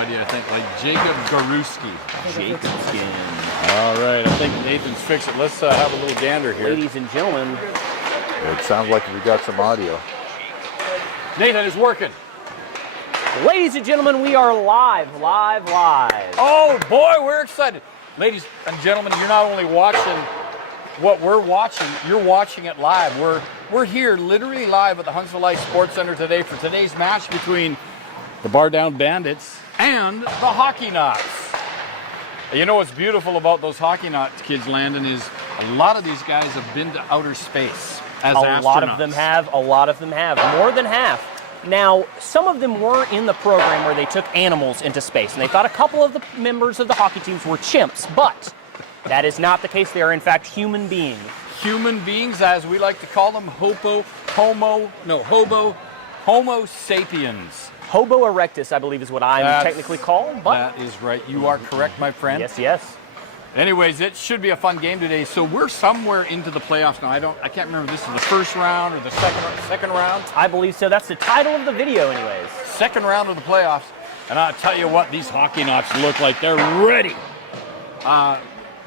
buddy, I think, like Jacob Garuski. Jacob Skin. All right, I think Nathan's fixed it. Let's have a little gander here. Ladies and gentlemen. It sounds like we got some audio. Nathan is working. Ladies and gentlemen, we are live. Oh, boy, we're excited. Ladies and gentlemen, you're not only watching what we're watching, you're watching it live. We're here literally live at the Huntsville Life Sports Center today for today's match between the Bar Down Bandits and the Hockeynauts. You know what's beautiful about those Hockeynauts kids, Landon, is a lot of these guys have been to outer space as astronauts. A lot of them have, more than half. Now, some of them were in the program where they took animals into space, and they thought a couple of the members of the hockey teams were chimps, but that is not the case. They are, in fact, human beings. Human beings, as we like to call them, Homo sapiens. Homo erectus, I believe, is what I'm technically called. But that is right. You are correct, my friend. Yes. Anyways, it should be a fun game today. So we're somewhere into the playoffs now. I can't remember if this is the first round or the second round. I believe so. That's the title of the video, anyways. Second round of the playoffs. And I'll tell you what, these Hockeynauts look like they're ready.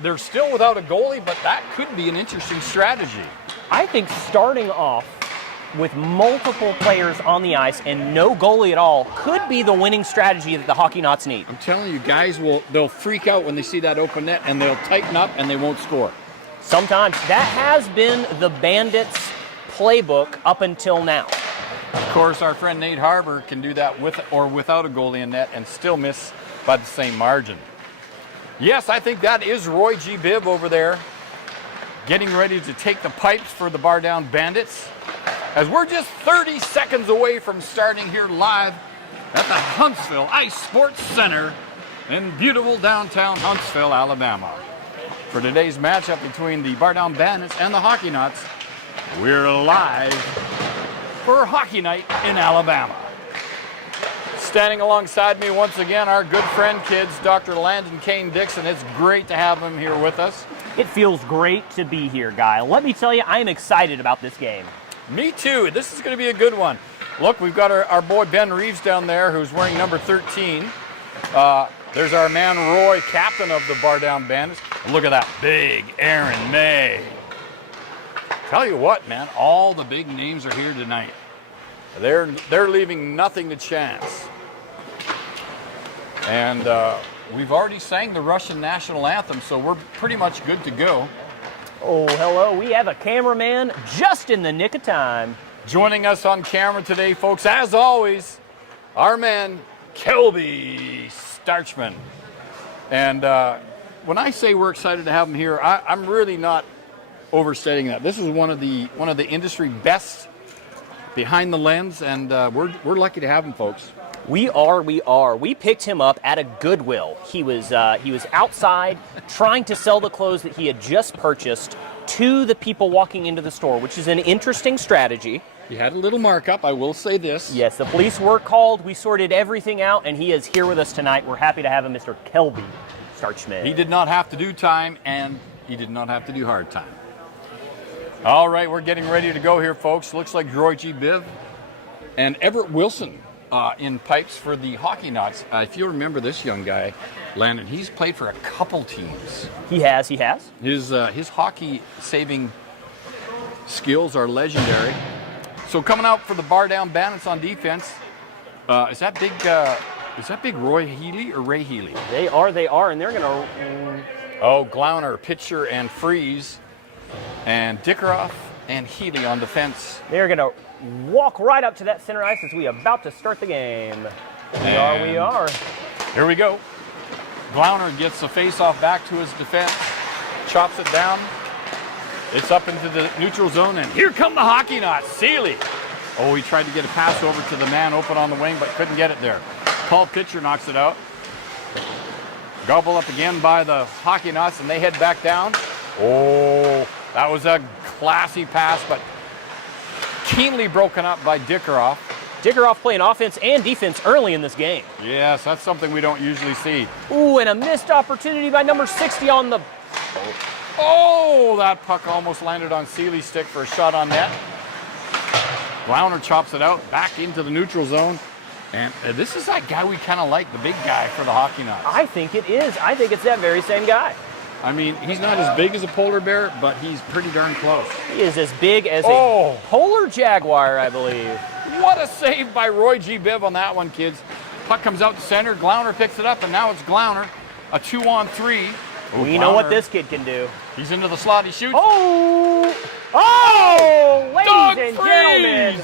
They're still without a goalie, but that could be an interesting strategy. I think starting off with multiple players on the ice and no goalie at all could be the winning strategy that the Hockeynauts need. I'm telling you, guys they'll freak out when they see that open net, and they'll tighten up and they won't score. Sometimes. That has been the Bandits' playbook up until now. Of course, our friend Nate Harbour can do that with or without a goalie in net and still miss by the same margin. Yes, I think that is Roy G. Bibb over there, getting ready to take the pipes for the Bar Down Bandits, as we're just 30 seconds away from starting here live at the Huntsville Ice Sports Center in beautiful downtown Huntsville, Alabama. For today's matchup between the Bar Down Bandits and the Hockeynauts, we're live for Hockey Night in Alabama. Standing alongside me once again, our good friend, kids, Dr. Landon Kane Dixon. It's great to have him here with us. It feels great to be here, Guy. Let me tell you, I am excited about this game. Me too. This is going to be a good one. Look, we've got our boy Ben Reeves down there who's wearing number 13. There's our man Roy, captain of the Bar Down Bandits. Look at that big Aaron May. Tell you what, man, all the big names are here tonight. They're leaving nothing to chance. And we've already sang the Russian national anthem, so we're pretty much good to go. Oh, hello. We have a cameraman just in the nick of time. Joining us on camera today, folks, as always, our man, Kelby Starchman. And when I say we're excited to have him here, I'm really not overstating that. This is one of the industry best behind the lens, and we're lucky to have him, folks. We are. We picked him up at a Goodwill. He was outside trying to sell the clothes that he had just purchased to the people walking into the store, which is an interesting strategy. He had a little markup, I will say this. Yes, the police were called. We sorted everything out, and he is here with us tonight. We're happy to have him, Mr. Kelby Starchman. He did not have to do time, and he did not have to do hard time. All right, we're getting ready to go here, folks. Looks like Roy G. Bibb and Everett Wilson in pipes for the Hockeynauts. If you remember this young guy, Landon, he's played for a couple teams. He has. His hockey saving skills are legendary. So coming out for the Bar Down Bandits on defense, is that big Roy Healy or Ray Healy? They are, and they're gonna. Glauner, pitcher, and Freeze, and Dickeroff and Healy on defense. They're gonna walk right up to that center ice as we are about to start the game. We are. Here we go. Glauner gets the face-off back to his defense, chops it down. It's up into the neutral zone, and here come the Hockeynauts. Seeley. Oh, he tried to get a pass over to the man open on the wing, but couldn't get it there. Paul Pitcher knocks it out. Gobble up again by the Hockeynauts, and they head back down. Oh, that was a classy pass, but keenly broken up by Dickeroff. Dickeroff playing offense and defense early in this game. Yes, that's something we don't usually see. Ooh, and a missed opportunity by number 60 on the... Oh, that puck almost landed on Seeley's stick for a shot on net. Glauner chops it out back into the neutral zone. And this is that guy we kind of like, the big guy for the Hockeynauts. I think it is. I think it's that very same guy. I mean, he's not as big as a polar bear, but he's pretty darn close. He is as big as a polar jaguar, I believe. What a save by Roy G. Biv on that one, kids. Puck comes out to center. Glauner picks it up, and now it's Glauner. A 2-on-3. We know what this kid can do. He's into the slot. He shoots. Oh! Oh! Doug Ladies and Freese! gentlemen.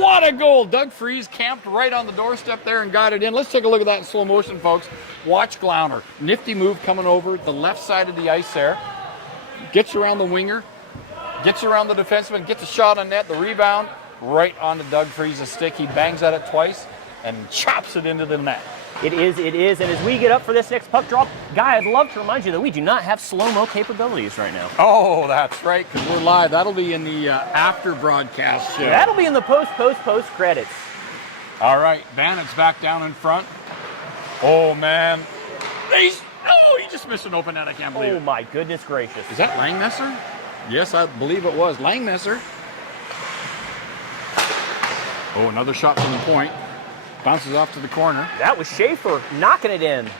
What a goal. Doug Freese camped right on the doorstep there and got it in. Let's take a look at that in slow motion, folks. Watch Glauner. Nifty move coming over the left side of the ice there. Gets around the winger. Gets around the defenseman. Gets a shot on net. The rebound right onto Doug Freese's stick. He bangs at it twice and chops it into the net. It is. And as we get up for this next puck drop, Guy, I'd love to remind you that we do not have slow-mo capabilities right now. Oh, that's right, because we're live. That'll be in the after broadcast show. That'll be in the post credits. All right, Bandits back down in front. Oh, man. He just missed an open net. I can't believe it. Oh, my goodness gracious. Is that Langmesser? Yes, I believe it was. Langmesser. Oh, another shot from the point. Bounces off to the corner. That was Schaefer knocking it in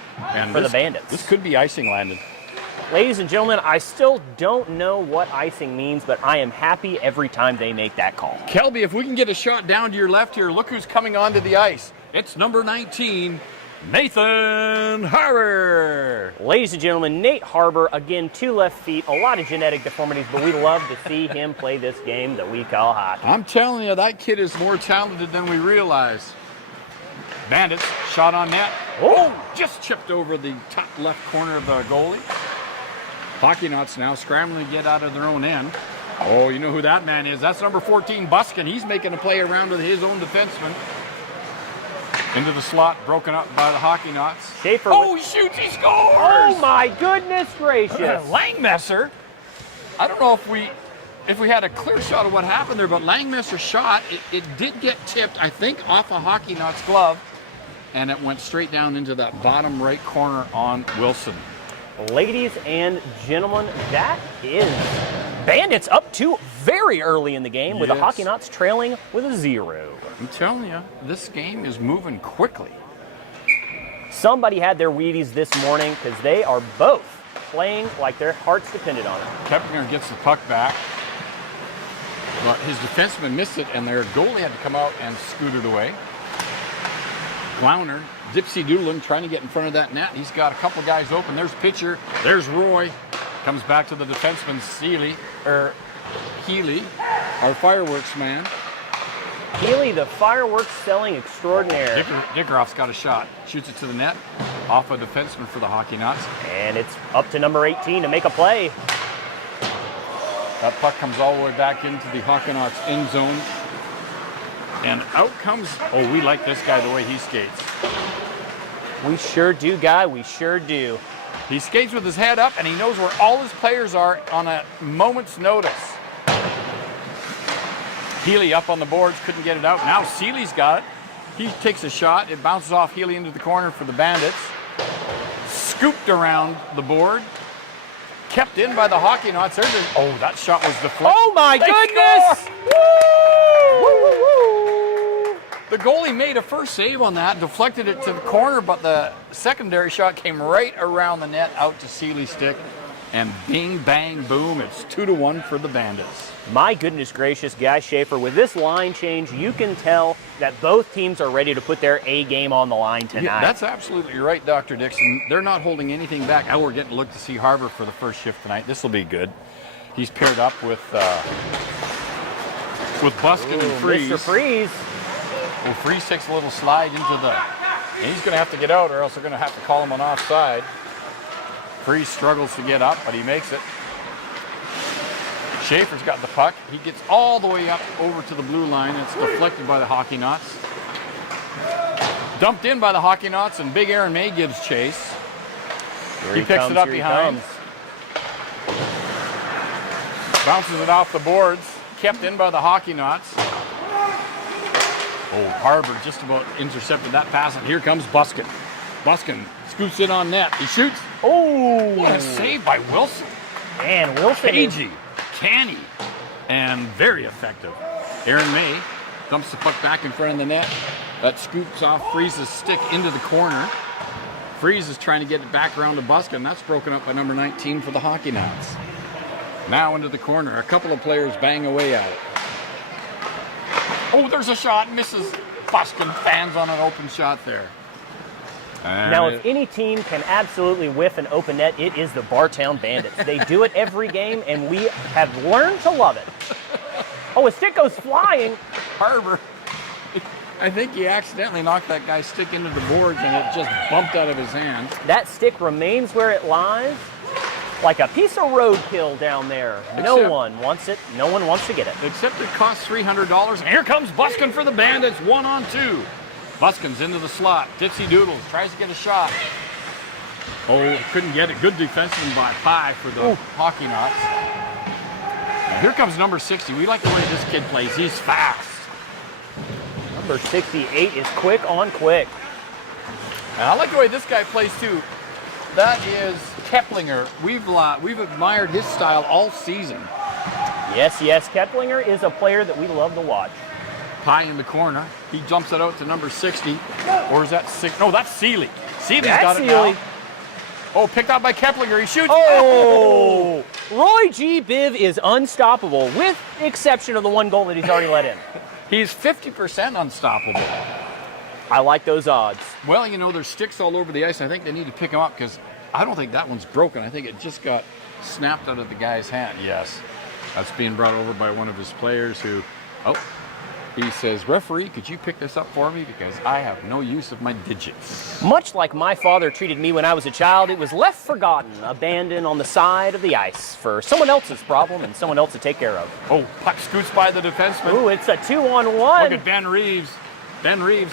for the Bandits. This could be icing landed. Ladies and gentlemen, I still don't know what icing means, but I am happy every time they make that call. Kelby, if we can get a shot down to your left here, look who's coming onto the ice. It's number 19, Nathan Harber. Ladies and gentlemen, Nate Harber, again, 2 left feet, a lot of genetic deformities, but we love to see him play this game that we call hockey. I'm telling you, that kid is more talented than we realize. Bandits, shot on net. Oh, just chipped over the top left corner of the goalie. Hockeynauts now scrambling to get out of their own end. Oh, you know who that man is. That's number 14, Buskin. He's making a play around with his own defenseman. Into the slot, broken up by the Hockeynauts. Schaefer. Oh, he shoots, he scores! Oh, my goodness gracious. Langmesser. I don't know if we had a clear shot of what happened there, but Langmesser's shot, it did get tipped, I think, off a Hockeynauts glove, and it went straight down into that bottom right corner on Wilson. Ladies and gentlemen, that is Bandits up 2 very early in the game with the Hockeynauts trailing with a 0. I'm telling you, this game is moving quickly. Somebody had their Wheaties this morning because they are both playing like their hearts depended on it. Kepner gets the puck back, but his defenseman missed it, and their goalie had to come out and scoot it away. Glauner, dipsy doodling, trying to get in front of that net. He's got a couple guys open. There's Pitcher. There's Roy. Comes back to the defenseman, Healy, our fireworks man. Healy, the fireworks selling extraordinaire. Dickeroff's got a shot. Shoots it to the net. Off a defenseman for the Hockeynauts. And it's up to number 18 to make a play. That puck comes all the way back into the Hockeynauts end zone. And out comes, we like this guy the way he skates. We sure do, Guy, we sure do. He skates with his head up, and he knows where all his players are on a moment's notice. Healy up on the boards, couldn't get it out. Now Seeley's got it. He takes a shot. It bounces off Healy into the corner for the Bandits. Scooped around the board. Kept in by the Hockeynauts. That shot was deflected. Oh, my goodness! The goalie made a first save on that, deflected it to the corner, but the secondary shot came right around the net out to Seeley's stick. And bing, bang, boom, it's 2-1 for the Bandits. My goodness gracious, Guy Schaefer, with this line change, you can tell that both teams are ready to put their A game on the line tonight. Yeah, that's absolutely right, Dr. Dixon. They're not holding anything back. Now we're getting a look to see Harber for the first shift tonight. This will be good. He's paired up with Buskin and Freese. Mr. Freese. Well, Freese takes a little slide into and he's going to have to get out, or else they're going to have to call him an offside. Freese struggles to get up, but he makes it. Schaefer's got the puck. He gets all the way up over to the blue line. It's deflected by the Hockeynauts. Dumped in by the Hockeynauts, and Big Aaron May gives chase. He picks it up behind. Bounces it off the boards. Kept in by the Hockeynauts. Harber just about intercepted that pass, and here comes Buskin. Buskin scoots it on net. He shoots. What a save by Wilson. Man, Wilson. Cagey, canny, and very effective. Aaron May dumps the puck back in front of the net. That scoops off Freeze's stick into the corner. Freeze is trying to get it back around to Buskin. That's broken up by number 19 for the Hockeynauts. Now into the corner. A couple of players bang away at it. Oh, there's a shot. Misses. Buskin fans on an open shot there. And now, if any team can absolutely whiff an open net, it is the Bartown Bandits. They do it every game, and we have learned to love it. Oh, a stick goes flying. Harbor, I think he accidentally knocked that guy's stick into the boards, and it just bumped out of his hand. That stick remains where it lies, like a piece of roadkill down there. No one wants it. No one wants to get it. Except it costs $300, and here comes Buskin for the Bandits, 1-on-2. Buskin's into the slot. Dipsy Doodles tries to get a shot. Oh, couldn't get it. Good defenseman by Pye for the Hockeynauts. And here comes number 60. We like the way this kid plays. He's fast. Number 68 is quick on quick. And I like the way this guy plays too. That is Keplinger. We've admired his style all season. Yes, Keplinger is a player that we love to watch. Pye in the corner. He jumps it out to number 60. Or is that 6? No, that's Seeley. Seeley's got it now. Oh, picked out by Keplinger. He shoots. Oh! Roy G. Biv is unstoppable, with the exception of the one goal that he's already let in. He's 50% unstoppable. I like those odds. Well, you know, there's sticks all over the ice. I think they need to pick them up because I don't think that one's broken. I think it just got snapped out of the guy's hand. Yes. That's being brought over by one of his players who, he says, referee, could you pick this up for me? Because I have no use of my digits. Much like my father treated me when I was a child, it was left forgotten, abandoned on the side of the ice for someone else's problem and someone else to take care of. Oh, puck scoots by the defenseman. Ooh, it's a 2-on-1. Look at Ben Reeves. Ben Reeves.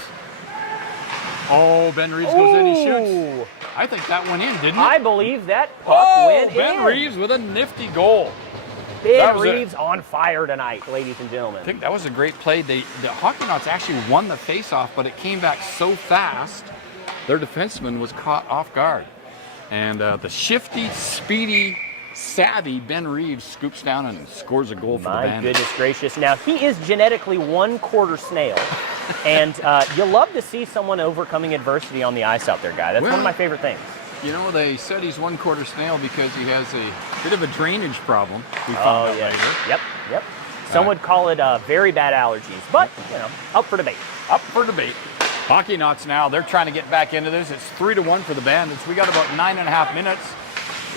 Oh, Ben Reeves goes in, he shoots. I think that went in, didn't it? I believe that puck went in. Ben Reeves with a nifty goal. Ben Reeves on fire tonight, ladies and gentlemen. I think that was a great play. The Hockeynauts actually won the faceoff, but it came back so fast, their defenseman was caught off guard. And the shifty, speedy, savvy Ben Reeves scoops down and scores a goal for the Bandits. My goodness gracious. Now, he is genetically 1/4 snail. And you love to see someone overcoming adversity on the ice out there, guy. That's one of my favorite things. You know, they said he's 1/4 snail because he has a bit of a drainage problem. We found out later. Yep. Some would call it very bad allergies, but, you know, up for debate. Up for debate. Hockeynauts now, they're trying to get back into this. It's 3-1 for the Bandits. We got about 9.5 minutes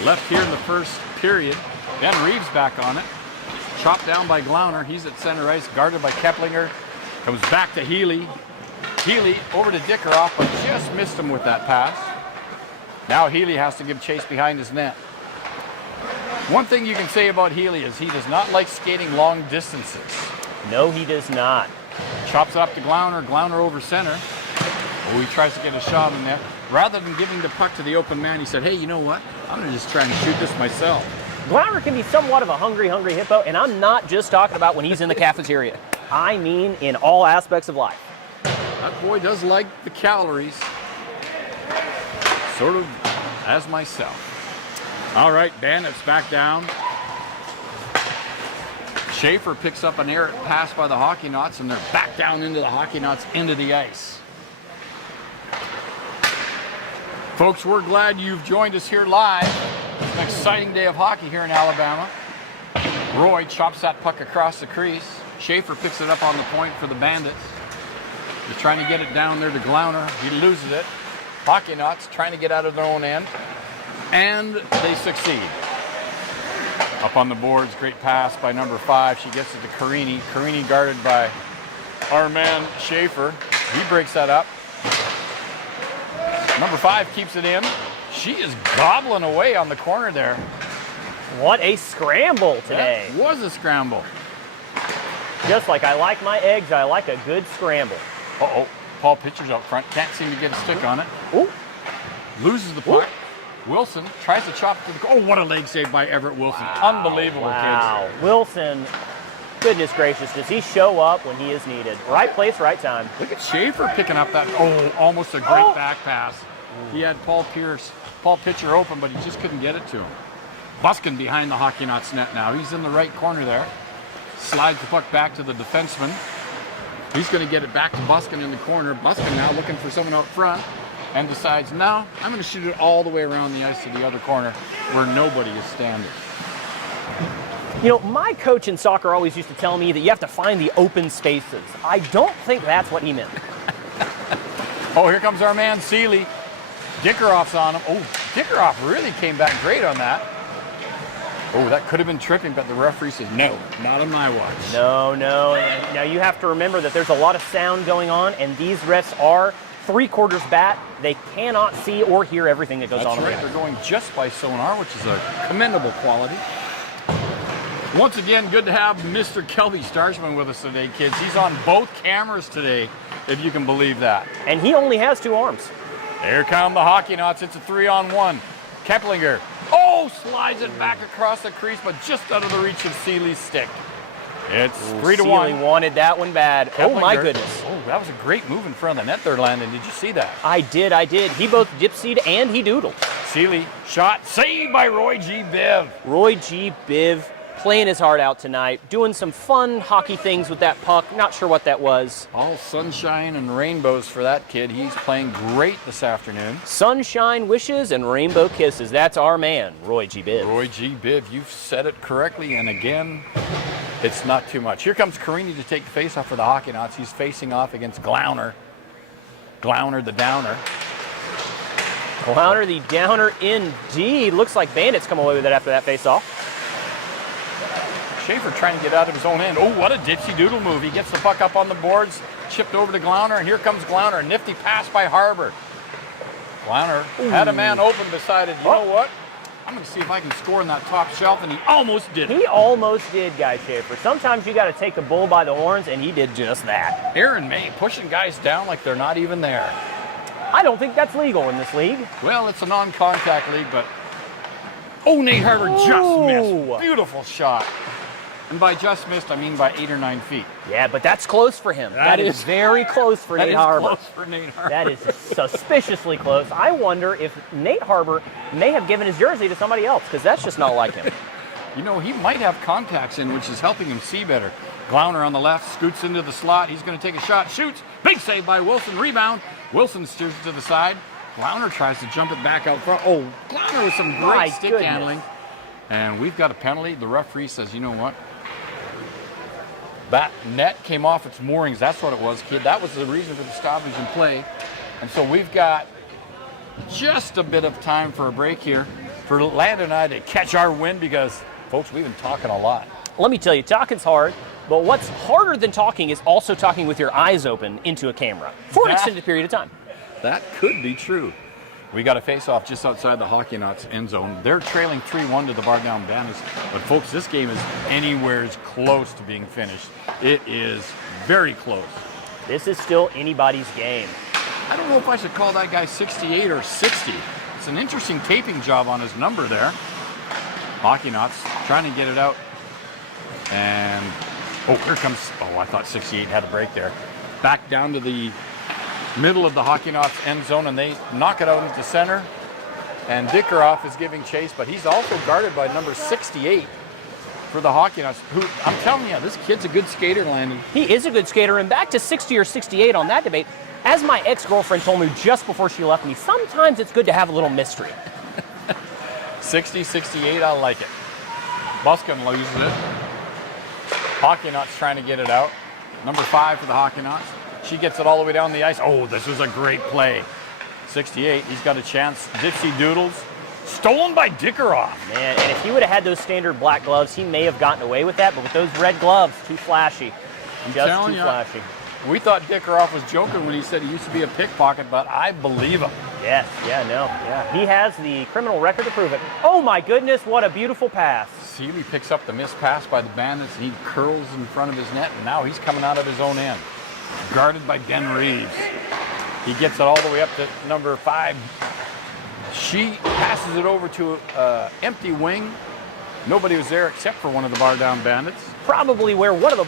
left here in the first period. Ben Reeves back on it. Chopped down by Glauner. He's at center ice, guarded by Keplinger. Comes back to Healy. Healy over to Dickeroff, but just missed him with that pass. Now Healy has to give chase behind his net. One thing you can say about Healy is he does not like skating long distances. No, he does not. Chops up to Glauner. Glauner over center. Oh, he tries to get a shot in there. Rather than giving the puck to the open man, he said, hey, you know what? I'm going to just try and shoot this myself. Glauner can be somewhat of a hungry hippo, and I'm not just talking about when he's in the cafeteria. I mean in all aspects of life. That boy does like the calories. Sort of as myself. All right, Bandits back down. Schaefer picks up an errant pass by the Hockeynauts, and they're back down into the Hockeynauts, into the ice. Folks, we're glad you've joined us here live. It's an exciting day of hockey here in Alabama. Roy chops that puck across the crease. Schaefer picks it up on the point for the Bandits. They're trying to get it down there to Glauner. He loses it. Hockeynauts trying to get out of their own end. And they succeed. Up on the boards, great pass by number 5. She gets it to Carini. Carini guarded by our man Schaefer. He breaks that up. Number 5 keeps it in. She is gobbling away on the corner there. What a scramble today. That was a scramble. Just like I like my eggs, I like a good scramble. Uh-oh. Paul Pitcher's out front. Can't seem to get a stick on it. Ooh. Loses the puck. Wilson tries to chop it to the... Oh, what a leg save by Everett Wilson. Wow. Unbelievable, wow. kids. Wilson, goodness gracious, does he show up when he is needed? Right place, right time. Look at Schaefer picking up that... Oh, almost a great back pass. He had Paul Pitcher open, but he just couldn't get it to him. Buskin behind the Hockeynauts net now. He's in the right corner there. Slides the puck back to the defenseman. He's going to get it back to Buskin in the corner. Buskin now looking for someone out front and decides, no, I'm going to shoot it all the way around the ice to the other corner where nobody is standing. You know, my coach in soccer always used to tell me that you have to find the open spaces. I don't think that's what he meant. Oh, here comes our man Seeley. Dickeroff's on him. Oh, Dickeroff really came back great on that. Oh, that could have been tripping, but the referee says, no, not on my watch. No. Now you have to remember that there's a lot of sound going on, and these refs are 3/4 bat. They cannot see or hear everything that goes on. That's right. They're going just by sonar, which is a commendable quality. Once again, good to have Mr. Kelby Starshman with us today, kids. He's on both cameras today, if you can believe that. And he only has 2 arms. Here come the Hockeynauts. It's a 3-on-1. Keplinger, slides it back across the crease, but just out of the reach of Seeley's stick. It's 3-1. Seeley wanted that one bad. Keplinger, oh my goodness. Oh, that was a great move in front of the net there, Landon. Did you see that? I did. He both dipsied and he doodled. Seeley, shot, saved by Roy G. Biv. Roy G. Biv playing his heart out tonight, doing some fun hockey things with that puck. Not sure what that was. All sunshine and rainbows for that kid. He's playing great this afternoon. Sunshine wishes and rainbow kisses. That's our man, Roy G. Biv. Roy G. Biv, you've said it correctly, and again, it's not too much. Here comes Carini to take the face-off for the Hockeynauts. He's facing off against Glauner. Glauner the downer. Glauner the downer indeed. Looks like Bandits come away with it after that face-off. Schaefer trying to get out of his own end. Oh, what a dipsy-doodle move. He gets the puck up on the boards, chipped over to Glauner, and here comes Glauner. A nifty pass by Harbor. Glauner had a man open, decided, you know what? I'm going to see if I can score in that top shelf, and he almost did it. He almost did, Guy Schaefer. Sometimes you got to take the bull by the horns, and he did just that. Aaron May pushing guys down like they're not even there. I don't think that's legal in this league. Well, it's a non-contact league, but... Oh, Nate Harbor just missed. Beautiful shot. And by just missed, I mean by 8 or 9 feet. Yeah, but that's close for him. That is very close for Nate Harbor. That is close for Nate Harbor. That is suspiciously close. I wonder if Nate Harbor may have given his jersey to somebody else, because that's just not like him. You know, he might have contacts in, which is helping him see better. Glauner on the left, scoots into the slot. He's going to take a shot, shoots. Big save by Wilson, rebound. Wilson steers it to the side. Glauner tries to jump it back out front. Oh, Glauner with some great stick handling. And we've got a penalty. The referee says, you know what? That net came off its moorings. That's what it was, kid. That was the reason for the stoppage in play. And so we've got just a bit of time for a break here for Landon and I to catch our wind because, folks, we've been talking a lot. Let me tell you, talking's hard, but what's harder than talking is also talking with your eyes open into a camera for an extended period of time. That could be true. We got a face-off just outside the Hockeynauts end zone. They're trailing 3-1 to the Bardown Bandits. But, folks, this game is anywhere close to being finished. It is very close. This is still anybody's game. I don't know if I should call that guy 68 or 60. It's an interesting taping job on his number there. Hockeynauts trying to get it out. And, here comes, I thought 68 had a break there. Back down to the middle of the Hockeynauts end zone, and they knock it out into center. And Dickeroff is giving chase, but he's also guarded by number 68 for the Hockeynauts, who, I'm telling you, this kid's a good skater, Landon. He is a good skater, and back to 60 or 68 on that debate. As my ex-girlfriend told me just before she left me, sometimes it's good to have a little mystery. 60, 68, I like it. Buskin loses it. Hockeynauts trying to get it out. Number 5 for the Hockeynauts. She gets it all the way down the ice. Oh, this was a great play. 68, he's got a chance. Dipsy Doodles. Stolen by Dickeroff. Man, and if he would have had those standard black gloves, he may have gotten away with that, but with those red gloves, too flashy. Just too flashy. We thought Dickeroff was joking when he said he used to be a pickpocket, but I believe him. Yes, he has the criminal record to prove it. Oh my goodness, what a beautiful pass. Seeley picks up the missed pass by the Bandits, and he curls in front of his net, and now he's coming out of his own end. Guarded by Ben Reeves. He gets it all the way up to number 5. She passes it over to an empty wing. Nobody was there except for one of the Bardown Bandits. Probably where one of the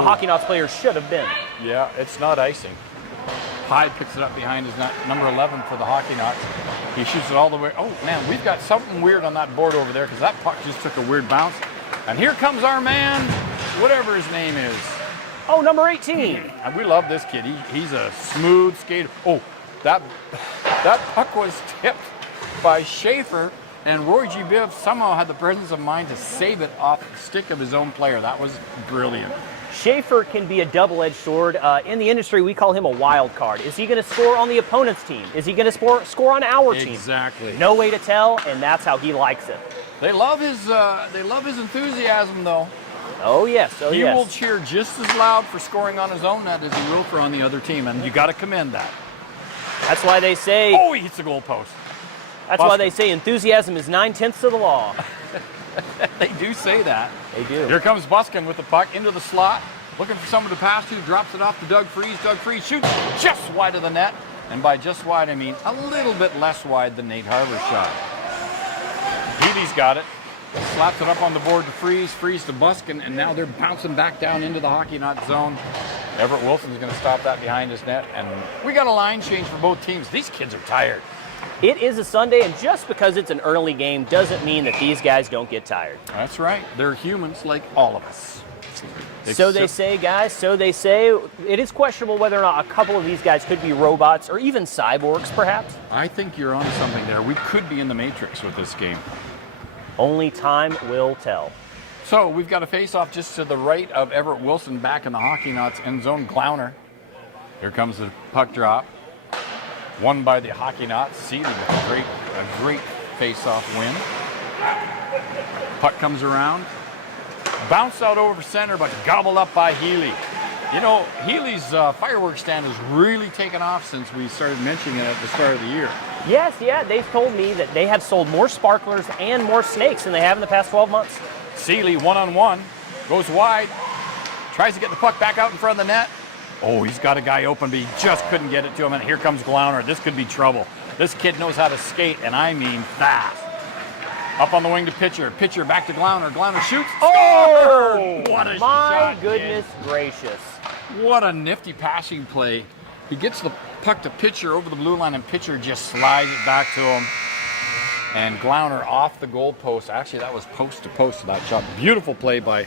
Hockeynauts players should have been. Yeah, it's not icing. Hyde picks it up behind his net, number 11 for the Hockeynauts. He shoots it all the way. Oh, man, we've got something weird on that board over there because that puck just took a weird bounce. And here comes our man, whatever his name is. Oh, number 18. And we love this kid. He's a smooth skater. Oh, that puck was tipped by Schaefer, and Roy G. Biv somehow had the presence of mind to save it off the stick of his own player. That was brilliant. Schaefer can be a double-edged sword. In the industry, we call him a wild card. Is he going to score on the opponent's team? Is he going to score on our team? Exactly. No way to tell, and that's how he likes it. They love his enthusiasm, though. Oh, yes. Oh, He yes. will cheer just as loud for scoring on his own net as he will for on the other team, and you got to commend that. That's why they say. Oh, he hits the goalpost. That's why they say enthusiasm is 9/10 of the law. They do say that. They do. Here comes Buskin with the puck into the slot, looking for someone to pass to, drops it off to Doug Freeze. Doug Freeze shoots just wide of the net, and by just wide, I mean a little bit less wide than Nate Harbor's shot. Healy's got it, slaps it up on the board to Freeze, Freeze to Buskin, and now they're bouncing back down into the Hockeynauts zone. Everett Wilson's going to stop that behind his net, and we got a line change for both teams. These kids are tired. It is a Sunday, and just because it's an early game doesn't mean that these guys don't get tired. That's right. They're humans like all of us. So they say, guys, so they say. It is questionable whether or not a couple of these guys could be robots or even cyborgs, perhaps. I think you're on something there. We could be in the Matrix with this game. Only time will tell. So we've got a face-off just to the right of Everett Wilson back in the Hockeynauts end zone. Glauner. Here comes the puck drop. Won by the Hockeynauts. Seeley with a great face-off win. Puck comes around. Bounced out over center, but gobbled up by Healy. You know, Healy's fireworks stand has really taken off since we started mentioning it at the start of the year. Yes, yeah, they've told me that they have sold more sparklers and more snakes than they have in the past 12 months. Seeley one-on-one, goes wide, tries to get the puck back out in front of the net. Oh, he's got a guy open, but he just couldn't get it to him, and here comes Glauner. This could be trouble. This kid knows how to skate, and I mean fast. Up on the wing to Pitcher. Pitcher back to Glauner. Glauner shoots. Oh! What a My shot, goodness gracious. What a nifty passing play. He gets the puck to Pitcher over the blue line, and Pitcher just slides it back to him. And Glauner off the goal post. Actually, that was post to post that shot. Beautiful play by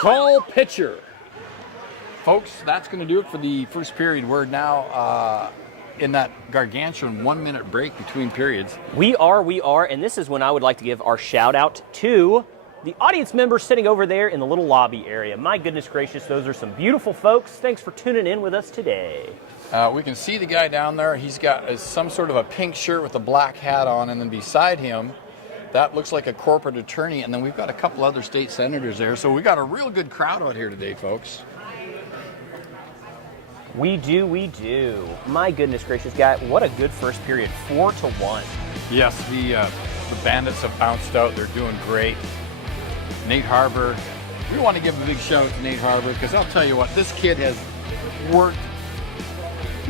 Paul Pitcher. Folks, that's going to do it for the first period. We're now in that gargantuan 1-minute break between periods. We are, and this is when I would like to give our shout out to the audience members sitting over there in the little lobby area. My goodness gracious, those are some beautiful folks. Thanks for tuning in with us today. We can see the guy down there. He's got some sort of a pink shirt with a black hat on, and then beside him, that looks like a corporate attorney, and then we've got a couple other state senators there. So we got a real good crowd out here today, folks. We do. My goodness gracious, guy, what a good first period, 4-1. Yes, the Bandits have bounced out. They're doing great. Nate Harbor, we want to give a big shout out to Nate Harbor, because I'll tell you what, this kid has worked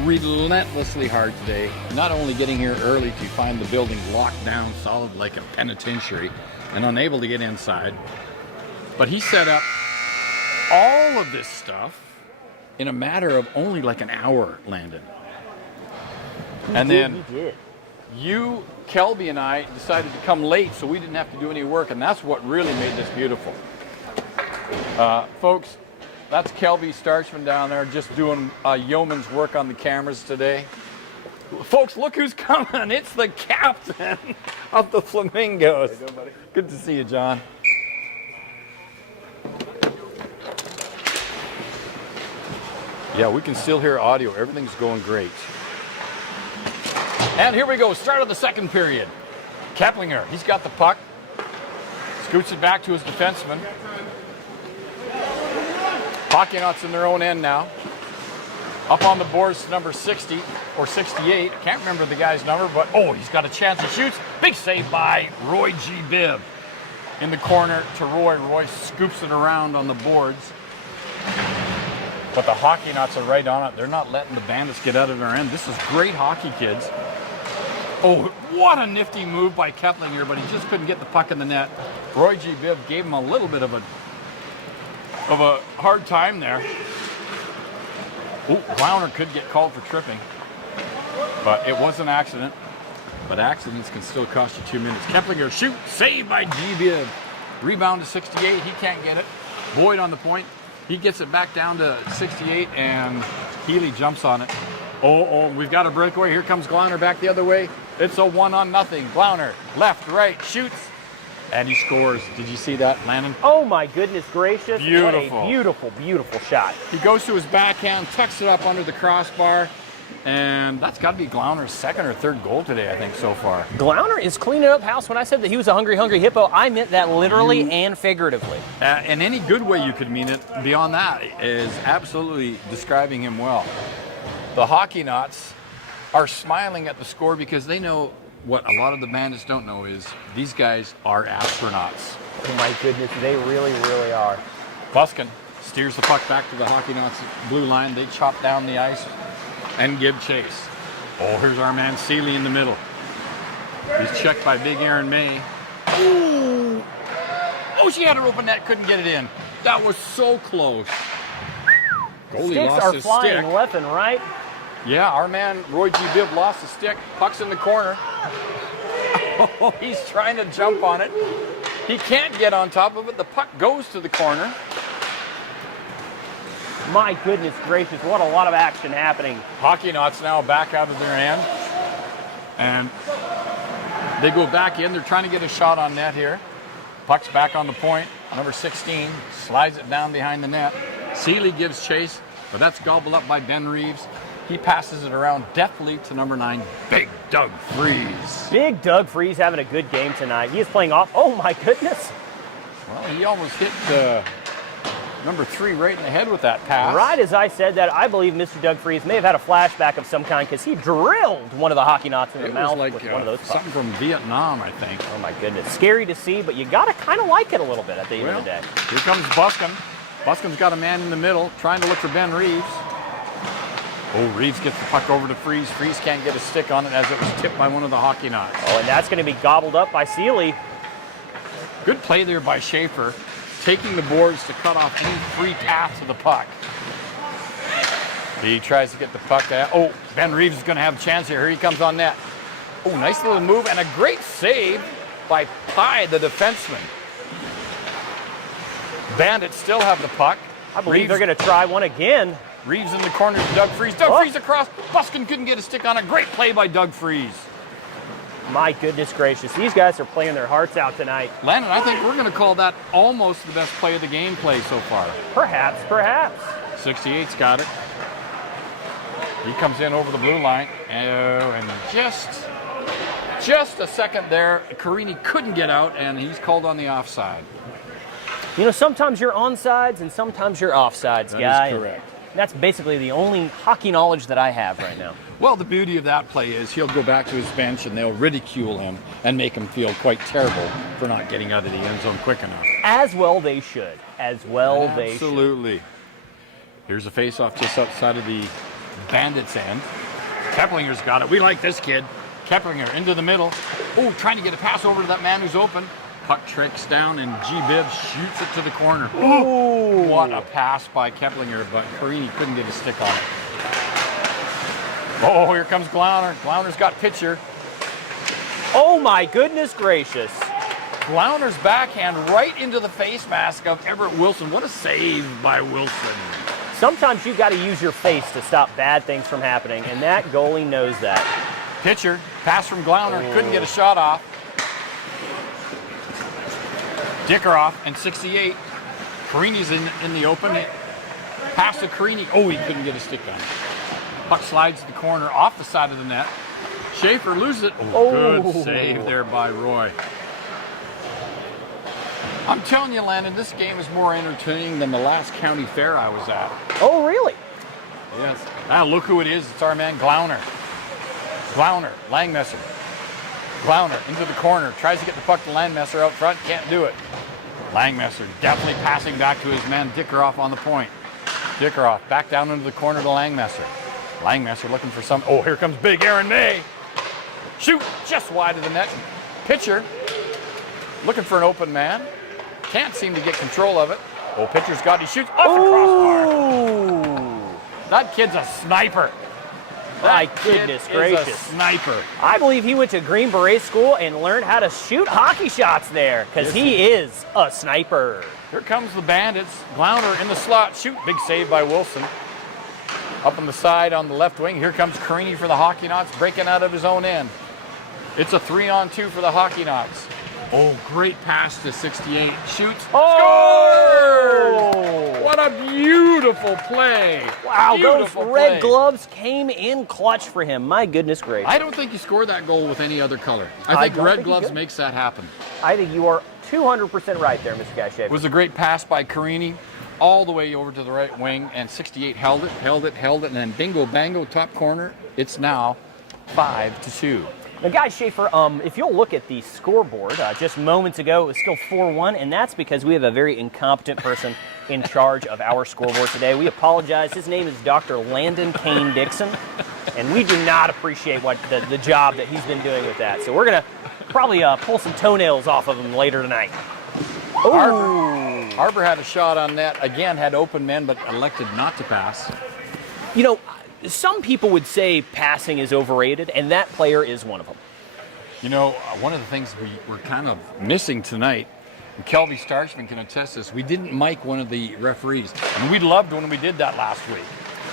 relentlessly hard today, not only getting here early to find the building locked down solid like a penitentiary and unable to get inside, but he set up all of this stuff in a matter of only like an hour, Landon. And then you, Kelby, and I decided to come late so we didn't have to do any work, and that's what really made this beautiful. Folks, that's Kelby Starchman down there just doing yeoman's work on the cameras today. Folks, look who's coming. It's the captain of the Flamingos. How you doing, buddy? Good to see you, John. Yeah, we can still hear audio. Everything's going great. And here we go, start of the second period. Keplinger, he's got the puck. Scoots it back to his defenseman. Hockeynauts in their own end now. Up on the boards, number 60 or 68. Can't remember the guy's number, but oh, he's got a chance. He shoots. Big save by Roy G. Bibb. In the corner to Roy. Roy scoops it around on the boards. But the Hockeynauts are right on it. They're not letting the Bandits get out of their end. This is great hockey, kids. Oh, what a nifty move by Keplinger, but he just couldn't get the puck in the net. Roy G. Bibb gave him a little bit of a hard time there. Oh, Glauner could get called for tripping, but it was an accident. But accidents can still cost you 2 minutes. Keplinger shoot, saved by G. Bibb. Rebound to 68, he can't get it. Boyd on the point. He gets it back down to 68, and Healy jumps on it. Oh, we've got a breakaway. Here comes Glauner back the other way. It's a 1-0. Glauner, left, right, shoots, and he scores. Did you see that, Landon? Oh my goodness gracious. Beautiful. What a beautiful, beautiful shot. He goes to his backhand, tucks it up under the crossbar, and that's got to be Glauner's second or third goal today, I think, so far. Glauner is cleaning up house. When I said that he was a hungry, hungry hippo, I meant that literally and figuratively. And any good way you could mean it beyond that is absolutely describing him well. The Hockeynauts are smiling at the score because they know what a lot of the Bandits don't know is these guys are astronauts. Oh my goodness, they really, really are. Buskin steers the puck back to the Hockeynauts blue line. They chop down the ice and give chase. Oh, here's our man Seeley in the middle. He's checked by big Aaron May. Ooh. Oh, she had an open net, couldn't get it in. That was so close. Goalie Sticks lost are his flying stick. left and right. Yeah, our man Roy G. Bibb lost the stick. Puck's in the corner. Oh, he's trying to jump on it. He can't get on top of it. The puck goes to the corner. My goodness gracious, what a lot of action happening. Hockeynauts now back out of their end. And they go back in. They're trying to get a shot on net here. Puck's back on the point. Number 16 slides it down behind the net. Seeley gives chase, but that's gobbled up by Ben Reeves. He passes it around deftly to number 9, Big Doug Freeze. Big Doug Freeze having a good game tonight. He is playing off. Oh my goodness. Well, he almost hit number 3 right in the head with that pass. Right as I said that, I believe Mr. Doug Freeze may have had a flashback of some kind because he drilled one of the Hockeynauts in the It mouth was like with one of those pucks. something from Vietnam, I think. Oh my goodness. Scary to see, but you got to kind of like it a little bit at the end of the day. Here comes Buskin. Buskin's got a man in the middle, trying to look for Ben Reeves. Oh, Reeves gets the puck over to Freeze. Freeze can't get a stick on it as it was tipped by one of the Hockeynauts. Oh, and that's going to be gobbled up by Seeley. Good play there by Schaefer, taking the boards to cut off any free path to the puck. He tries to get the puck out. Oh, Ben Reeves is going to have a chance here. Here he comes on net. Oh, nice little move and a great save by Pye, the defenseman. Bandits still have the puck. I believe they're going to try one again. Reeves in the corner to Doug Freeze. Doug Freeze across. Buskin couldn't get a stick on it. Great play by Doug Freeze. My goodness gracious. These guys are playing their hearts out tonight. Landon, I think we're going to call that almost the best play of the game play so far. Perhaps, perhaps. 68's got it. He comes in over the blue line. Oh, and just a second there, Carini couldn't get out, and he's called on the offside. You know, sometimes you're onsides and sometimes you're offsides, guy. That is correct. That's basically the only hockey knowledge that I have right now. Well, the beauty of that play is he'll go back to his bench and they'll ridicule him and make him feel quite terrible for not getting out of the end zone quick enough. As well they should. As well they should. Absolutely. Here's a face-off just outside of the Bandits' end. Keplinger's got it. We like this kid. Keplinger into the middle. Oh, trying to get a pass over to that man who's open. Puck tricks down and G. Bibb shoots it to the corner. Ooh. What a pass by Keplinger, but Carini couldn't get a stick on it. Oh, here comes Glauner. Glauner's got pitcher. Oh my goodness gracious. Glauner's backhand right into the face mask of Everett Wilson. What a save by Wilson. Sometimes you got to use your face to stop bad things from happening, and that goalie knows that. Pitcher, pass from Glauner, couldn't get a shot off. Dickeroff and 68. Carini's in the open. Pass to Carini. Oh, he couldn't get a stick on it. Puck slides to the corner off the side of the net. Schaefer loses it. Oh, good save there by Roy. I'm telling you, Landon, this game is more entertaining than the last county fair I was at. Oh, really? Yes. Now look who it is. It's our man Glauner. Glauner, Langmesser. Glauner into the corner. Tries to get the puck to Langmesser out front. Can't do it. Langmesser definitely passing back to his man Dickeroff on the point. Dickeroff back down into the corner to Langmesser. Langmesser looking for some. Oh, here comes big Aaron May. Shoot just wide of the net. Pitcher looking for an open man. Can't seem to get control of it. Oh, pitcher's got it. He shoots off the crossbar. That kid's a sniper. My That kid goodness is gracious. a sniper. I believe he went to Green Beret School and learned how to shoot hockey shots there, because he is a sniper. Here comes the Bandits. Glauner in the slot. Shoot. Big save by Wilson. Up on the side on the left wing. Here comes Carini for the Hockeynauts, breaking out of his own end. It's a 3-on-2 for the Hockeynauts. Oh, great pass to 68. Shoots. Oh! Scores! What a beautiful play. Wow, Beautiful those red play. gloves came in clutch for him. My goodness gracious. I don't think you scored that goal with any other color. I I think don't red think you gloves could. makes that happen. I think you are 200% right there, Mr. Guy Schaefer. It was a great pass by Carini all the way over to the right wing, and 68 held it, and then bingo, bango, top corner. It's now 5-2. Now, Guy Schaefer, if you'll look at the scoreboard, just moments ago it was still 4-1, and that's because we have a very incompetent person in charge of our scoreboard today. We apologize. His name is Dr. Landon Kane Dixon, and we do not appreciate what the job that he's been doing with that. So we're going to probably pull some toenails off of him later tonight. Harbor had a shot on net. Again, had open men, but elected not to pass. You know, some people would say passing is overrated, and that player is one of them. You know, one of the things we're kind of missing tonight, and Kelby Starchman can attest this, we didn't mic one of the referees. And we loved when we did that last week.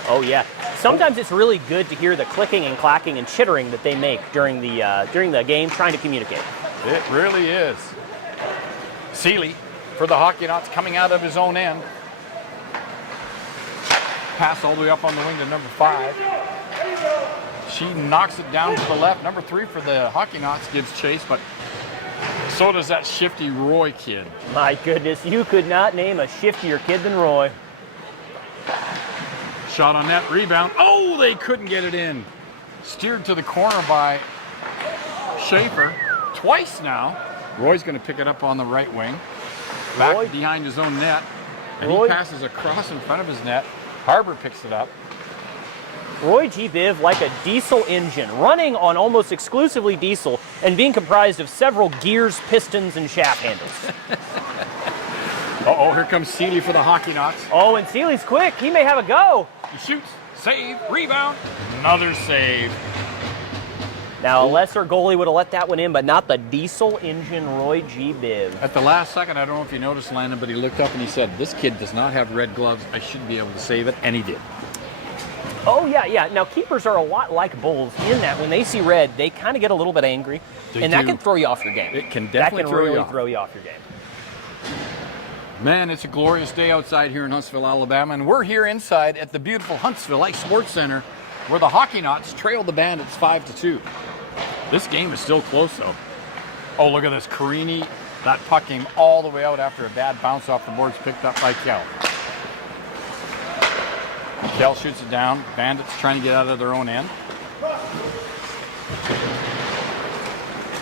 Oh, yeah. Sometimes it's really good to hear the clicking and clacking and chittering that they make during the game trying to communicate. It really is. Seeley for the Hockeynauts coming out of his own end. Pass all the way up on the wing to number 5. She knocks it down to the left. Number 3 for the Hockeynauts gives chase, but so does that shifty Roy kid. My goodness, you could not name a shiftier kid than Roy. Shot on net, rebound. Oh, they couldn't get it in. Steered to the corner by Schaefer twice now. Roy's going to pick it up on the right wing. Back Roy- behind his own net. And Roy- he passes across in front of his net. Harbor picks it up. Roy G. Biv like a diesel engine, running on almost exclusively diesel and being comprised of several gears, pistons, and shaft handles. Uh-oh, here comes Seeley for the Hockeynauts. Oh, and Seeley's quick. He may have a go. He shoots, save, rebound, another save. Now, a lesser goalie would have let that one in, but not the diesel engine Roy G. Biv. At the last second, I don't know if you noticed, Landon, but he looked up and he said, this kid does not have red gloves. I should be able to save it, and he did. Oh, yeah. Now, keepers are a lot like bulls in that when they see red, they kind of get a little bit angry, They and that do. can throw you off your game. It can that definitely can throw you really off. throw you off your game. Man, it's a glorious day outside here in Huntsville, Alabama, and we're here inside at the beautiful Huntsville Ice Sports Center where the Hockeynauts trail the Bandits 5-2. This game is still close, though. Oh, look at this. Carini, that puck came all the way out after a bad bounce off the boards picked up by Kell. Kell shoots it down. Bandits trying to get out of their own end.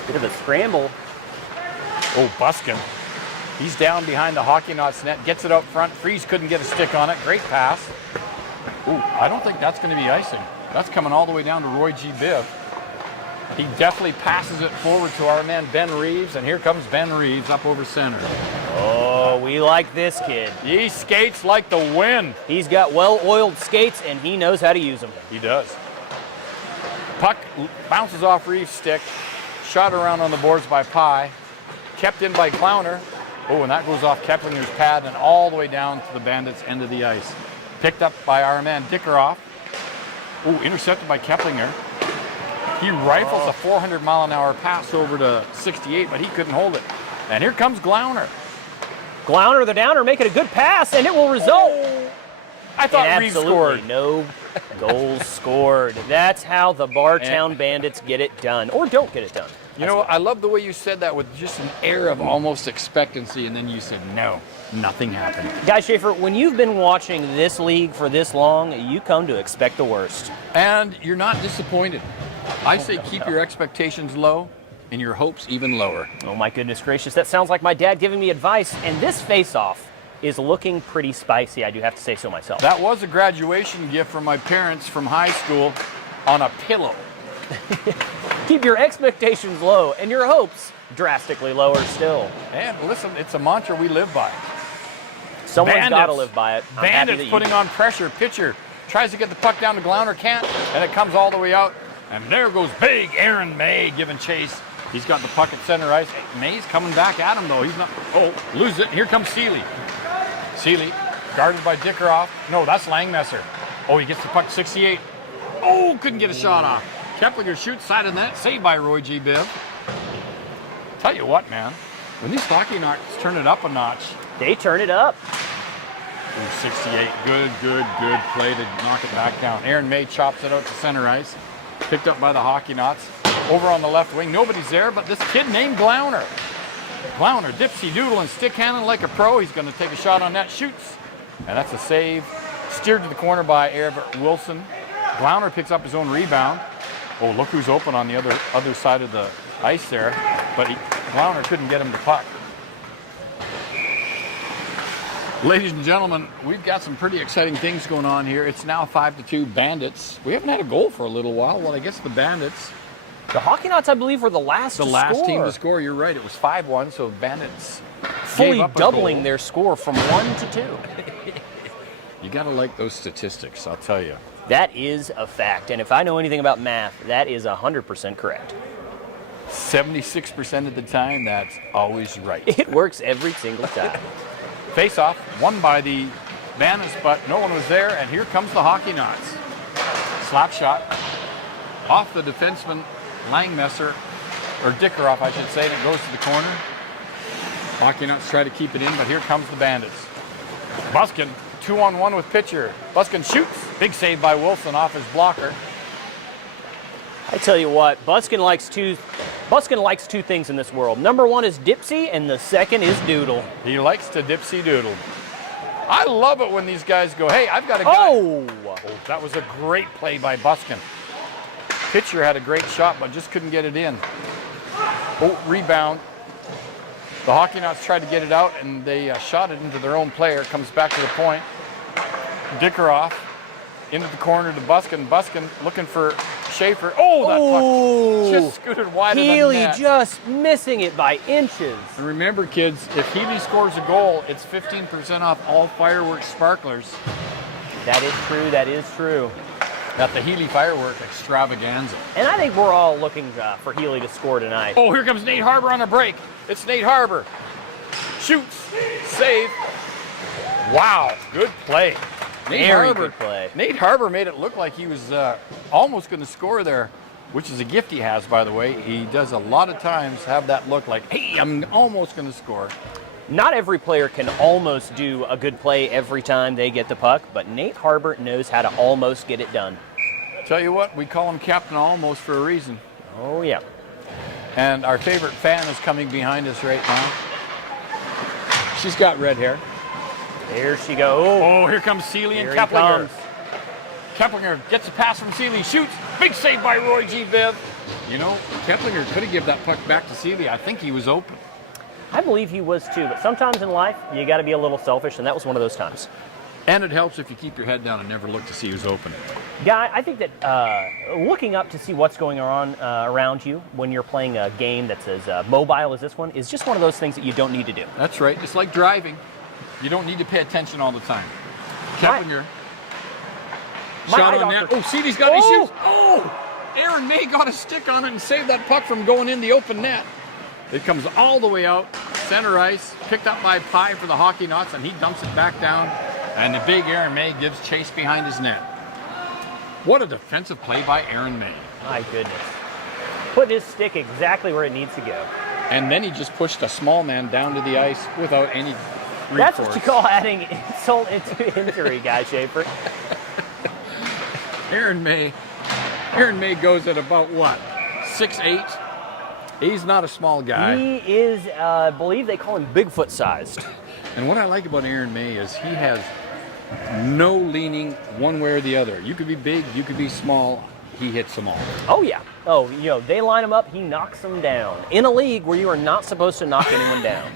Bit of a scramble. Oh, Buskin. He's down behind the Hockeynauts net, gets it up front. Freeze couldn't get a stick on it. Great pass. Ooh, I don't think that's going to be icing. That's coming all the way down to Roy G. Biv. He definitely passes it forward to our man Ben Reeves, and here comes Ben Reeves up over center. Oh, we like this kid. He skates like the wind. He's got well-oiled skates, and he knows how to use them. He does. Puck bounces off Reeves' stick. Shot around on the boards by Pye. Kept in by Clowner. Oh, and that goes off Keplinger's pad and all the way down to the Bandits' end of the ice. Picked up by our man Dickeroff. Oh, intercepted by Keplinger. He rifles a 400-mile-an-hour pass over to 68, but he couldn't hold it. And here comes Glauner. Glauner, the downer, making a good pass, and it will result. I thought And Reeves absolutely scored. no goals scored. That's how the Bartown Bandits get it done, or don't get it done. You know, I love the way you said that with just an air of almost expectancy, and then you said, no, nothing happened. Guy Schaefer, when you've been watching this league for this long, you come to expect the worst. And you're not disappointed. I say keep your expectations low and your hopes even lower. Oh my goodness gracious, that sounds like my dad giving me advice, and this face-off is looking pretty spicy, I do have to say so myself. That was a graduation gift from my parents from high school on a pillow. Keep your expectations low and your hopes drastically lower still. And listen, it's a mantra we live by. Someone's Bandits. got to live by it. I'm happy that Bandits you putting do. on pressure. Pitcher tries to get the puck down to Glauner, can't, and it comes all the way out. And there goes big Aaron May giving chase. He's got the puck at center ice. May's coming back at him, though. He's not, loses it. Here comes Seeley. Seeley, guarded by Dickeroff. No, that's Langmesser. Oh, he gets the puck 68. Oh, couldn't get a shot off. Keplinger shoots side of the net, saved by Roy G. Biv. Tell you what, man, when these Hockeynauts turn it up a notch. They turn it up. Ooh, 68, good play to knock it back down. Aaron May chops it out to center ice. Picked up by the Hockeynauts. Over on the left wing, nobody's there but this kid named Glauner. Glauner, dipsy doodle and stick handling like a pro. He's going to take a shot on that, shoots. And that's a save. Steered to the corner by Everett Wilson. Glauner picks up his own rebound. Oh, look who's open on the other side of the ice there. But Glauner couldn't get him the puck. Ladies and gentlemen, we've got some pretty exciting things going on here. It's now 5-2 Bandits. We haven't had a goal for a little while. Well, I guess the Bandits. The Hockeynauts, I believe, were the last to score. Team to score. You're right. It was 5-1, so Bandits fully doubling their score from 1 to 2. You got to like those statistics, I'll tell you. That is a fact. And if I know anything about math, that is 100% correct. 76% of the time, that's always right. It works every single time. Face-off, won by the Bandits, but no one was there, and here comes the Hockeynauts. Slap shot off the defenseman Langmesser, or Dickeroff, I should say, and it goes to the corner. Hockeynauts try to keep it in, but here comes the Bandits. Buskin, 2-on-1 with Pitcher. Buskin shoots. Big save by Wilson off his blocker. I tell you what, Buskin likes two things in this world. Number one is dipsy, and the second is doodle. He likes to dipsy doodle. I love it when these guys go, hey, I've got a guy. Oh, that was a great play by Buskin. Pitcher had a great shot, but just couldn't get it in. Oh, rebound. The Hockeynauts tried to get it out, and they shot it into their own player. Comes back to the point. Dickeroff into the corner to Buskin. Buskin looking for Schaefer. Oh, that puck just scooted wide of the Healy net. just missing it by inches. And remember, kids, if Healy scores a goal, it's 15% off all fireworks sparklers. That is true. That is true. At the Healy Firework Extravaganza. And I think we're all looking for Healy to score tonight. Oh, here comes Nate Harbor on a break. It's Nate Harbor. Shoots. Save. Wow. Good play. Very good play. Nate Harbor made it look like he was almost going to score there, which is a gift he has, by the way. He does a lot of times have that look like, hey, I'm almost going to score. Not every player can almost do a good play every time they get the puck, but Nate Harbor knows how to almost get it done. Tell you what, we call him Captain Almost for a reason. Oh, yeah. And our favorite fan is coming behind us right now. She's got red hair. There she goes. Oh, here comes Seeley and Keplinger. Keplinger gets a pass from Seeley, shoots. Big save by Roy G. Biv. You know, Keplinger could have given that puck back to Seeley. I think he was open. I believe he was too, but sometimes in life, you got to be a little selfish, and that was one of those times. And it helps if you keep your head down and never look to see who's open. Guy, I think that looking up to see what's going on around you when you're playing a game that's as mobile as this one is just one of those things that you don't need to do. That's right. It's like driving. You don't need to pay attention all the time. Keplinger. Shot on net. Oh, Seeley's got his shoots. Oh! Aaron May got a stick on it and saved that puck from going in the open net. It comes all the way out, center ice, picked up by Pye for the Hockeynauts, and he dumps it back down, and the big Aaron May gives chase behind his net. What a defensive play by Aaron May. My goodness. Put his stick exactly where it needs to go. And then he just pushed a small man down to the ice without any recourse. That's what you call adding insult into injury, Guy Schaefer. Aaron May goes at about what? 6'8"? He's not a small guy. He is, I believe they call him Bigfoot sized. And what I like about Aaron May is he has no leaning one way or the other. You could be big, you could be small, he hits them all. Oh, yeah. Oh, you know, they line him up, he knocks them down. In a league where you are not supposed to knock anyone down.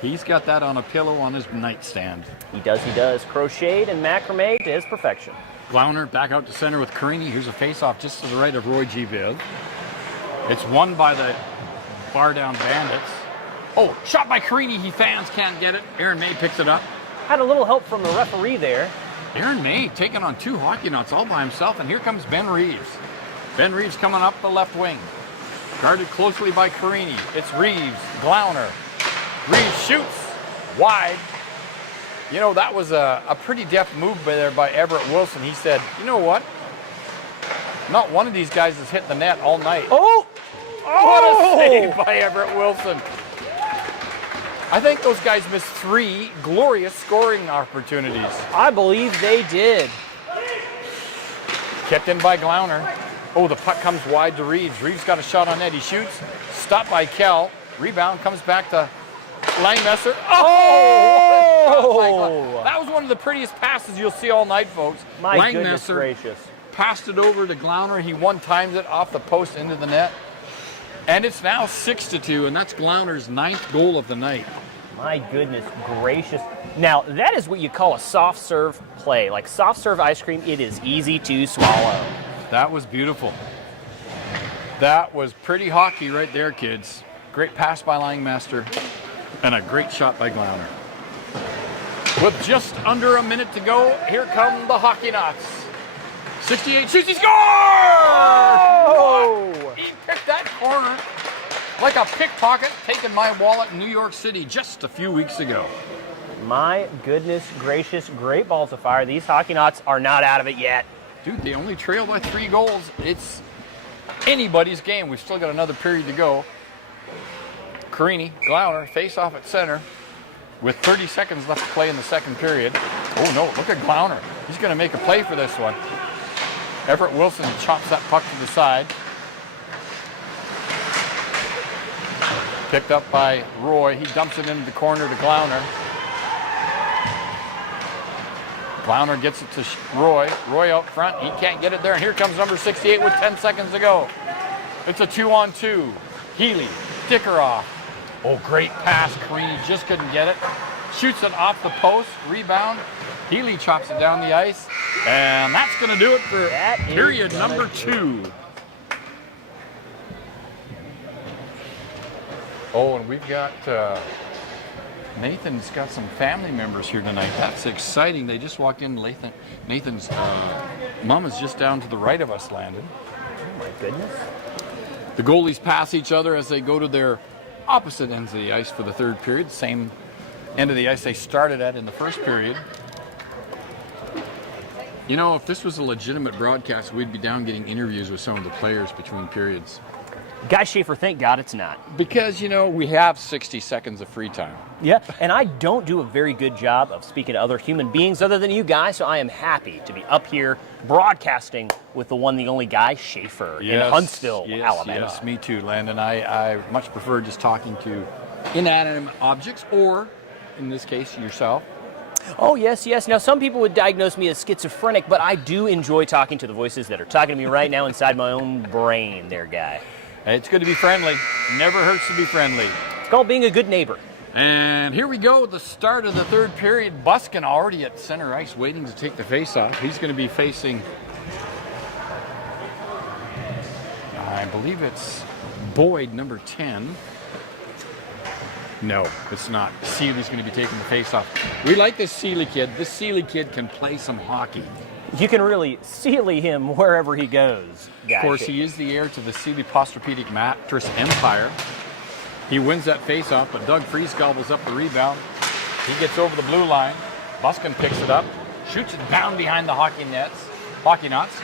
He's got that on a pillow on his nightstand. He does. Crocheted and macrame to his perfection. Glauner back out to center with Carini. Here's a face-off just to the right of Roy G. Viv. It's won by the bar down Bandits. Oh, shot by Carini. He fans, can't get it. Aaron May picks it up. Had a little help from the referee there. Aaron May taking on 2 Hockeynauts all by himself, and here comes Ben Reeves. Ben Reeves coming up the left wing. Guarded closely by Carini. It's Reeves, Glauner. Reeves shoots wide. You know, that was a pretty deft move there by Everett Wilson. He said, you know what? Not one of these guys has hit the net all night. Oh! What a save by Everett Wilson. I think those guys missed 3 glorious scoring opportunities. I believe they did. Kept in by Glauner. Oh, the puck comes wide to Reeves. Reeves got a shot on net. He shoots. Stopped by Kell. Rebound comes back to Langmesser. Oh! That was one of the prettiest passes you'll see all night, folks. My goodness gracious. Passed it over to Glauner. He one-times it off the post into the net. And it's now 6-2, and that's Glauner's 9th goal of the night. My goodness gracious. Now, that is what you call a soft serve play. Like soft serve ice cream, it is easy to swallow. That was beautiful. That was pretty hockey right there, kids. Great pass by Langmaster, and a great shot by Glauner. With just under a minute to go, here come the Hockeynauts. 68 shoots, he scores! Oh! He picked that corner like a pickpocket taking my wallet in New York City just a few weeks ago. My goodness gracious, great balls of fire. These Hockeynauts are not out of it yet. Dude, they only trail by 3 goals. It's anybody's game. We've still got another period to go. Carini, Glauner, face off at center with 30 seconds left to play in the second period. Oh no, look at Glauner. He's going to make a play for this one. Everett Wilson chops that puck to the side. Picked up by Roy. He dumps it into the corner to Glauner. Glauner gets it to Roy. Roy out front. He can't get it there. And here comes number 68 with 10 seconds to go. It's a 2-on-2. Healy, Dickeroff. Oh, great pass. Carini just couldn't get it. Shoots it off the post. Rebound. Healy chops it down the ice. And that's going to do it for period number 2. Oh, and we've got Nathan's got some family members here tonight. That's exciting. They just walked in. Nathan's mom is just down to the right of us, Landon. Oh my goodness. The goalies pass each other as they go to their opposite ends of the ice for the third period. Same end of the ice they started at in the first period. You know, if this was a legitimate broadcast, we'd be down getting interviews with some of the players between periods. Guy Schaefer, thank God it's not. Because, you know, we have 60 seconds of free time. Yeah, and I don't do a very good job of speaking to other human beings other than you guys, so I am happy to be up here broadcasting with the one, the only Guy Schaefer in Huntsville, Alabama. Yes, me too, Landon. I much prefer just talking to inanimate objects, or, in this case, yourself. Oh, yes, yes. Now, some people would diagnose me as schizophrenic, but I do enjoy talking to the voices that are talking to me right now inside my own brain there, Guy. It's good to be friendly. Never hurts to be friendly. It's called being a good neighbor. And here we go, the start of the third period. Buskin already at center ice waiting to take the face-off. He's going to be facing, I believe it's Boyd, number 10. No, it's not. Seeley's going to be taking the face-off. We like this Seeley kid. This Seeley kid can play some hockey. You can really Seeley him wherever he goes, Guy. Of course, he is the heir to the Seeley Posturepedic Mattress Empire. He wins that face-off, but Doug Freese gobbles up the rebound. He gets over the blue line. Buskin picks it up, shoots it down behind the Hockeynauts.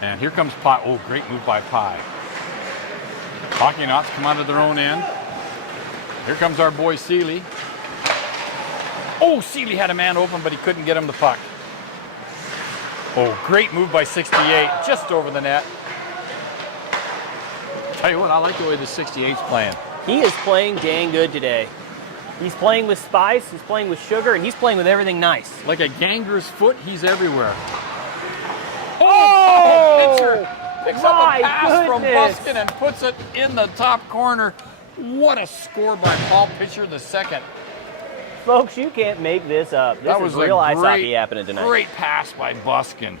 And here comes Pye. Oh, great move by Pye. Hockeynauts come out of their own end. Here comes our boy Seeley. Oh, Seeley had a man open, but he couldn't get him the puck. Oh, great move by 68, just over the net. Tell you what, I like the way the 68's playing. He is playing dang good today. He's playing with spice, he's playing with sugar, and he's playing with everything nice. Like a gangrenous foot, he's everywhere. Oh! Pitcher picks up a pass from Buskin and puts it in the top corner. What a score by Paul Pitcher the second. Folks, you can't make this up. This is real ice hockey happening tonight. Great pass by Buskin.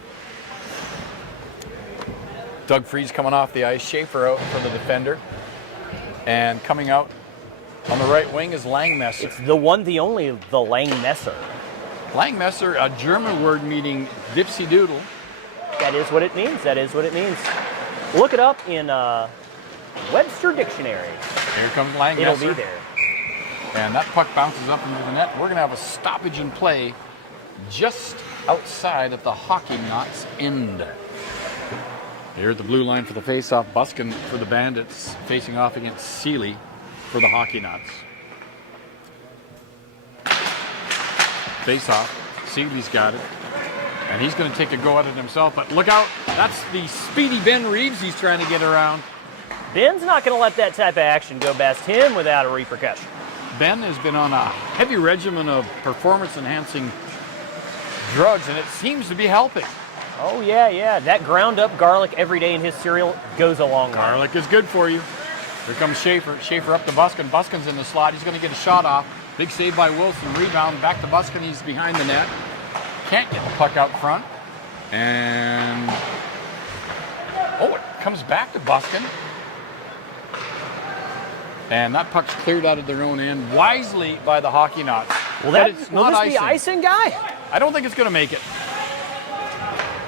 Doug Freese coming off the ice. Schaefer out for the defender. And coming out on the right wing is Langmesser. It's the one, the only, the Langmesser. Langmesser, a German word meaning dipsy doodle. That is what it means. That is what it means. Look it up in Webster Dictionary. Here comes Langmesser. It'll be there. And that puck bounces up into the net. We're going to have a stoppage in play just outside of the Hockeynauts end. Here at the blue line for the face-off, Buskin for the Bandits, facing off against Seeley for the Hockeynauts. Face-off, Seeley's got it. And he's going to take a go at it himself, but look out, that's the speedy Ben Reeves he's trying to get around. Ben's not going to let that type of action go past him without a repercussion. Ben has been on a heavy regimen of performance-enhancing drugs, and it seems to be helping. Oh, yeah. That ground-up garlic every day in his cereal goes a long way. Garlic is good for you. Here comes Schaefer. Schaefer up to Buskin. Buskin's in the slot. He's going to get a shot off. Big save by Wilson. Rebound back to Buskin. He's behind the net. Can't get the puck out front. And... oh, it comes back to Buskin. And that puck's cleared out of their own end wisely by the Hockeynauts. Will this be icing, guy? I don't think it's going to make it.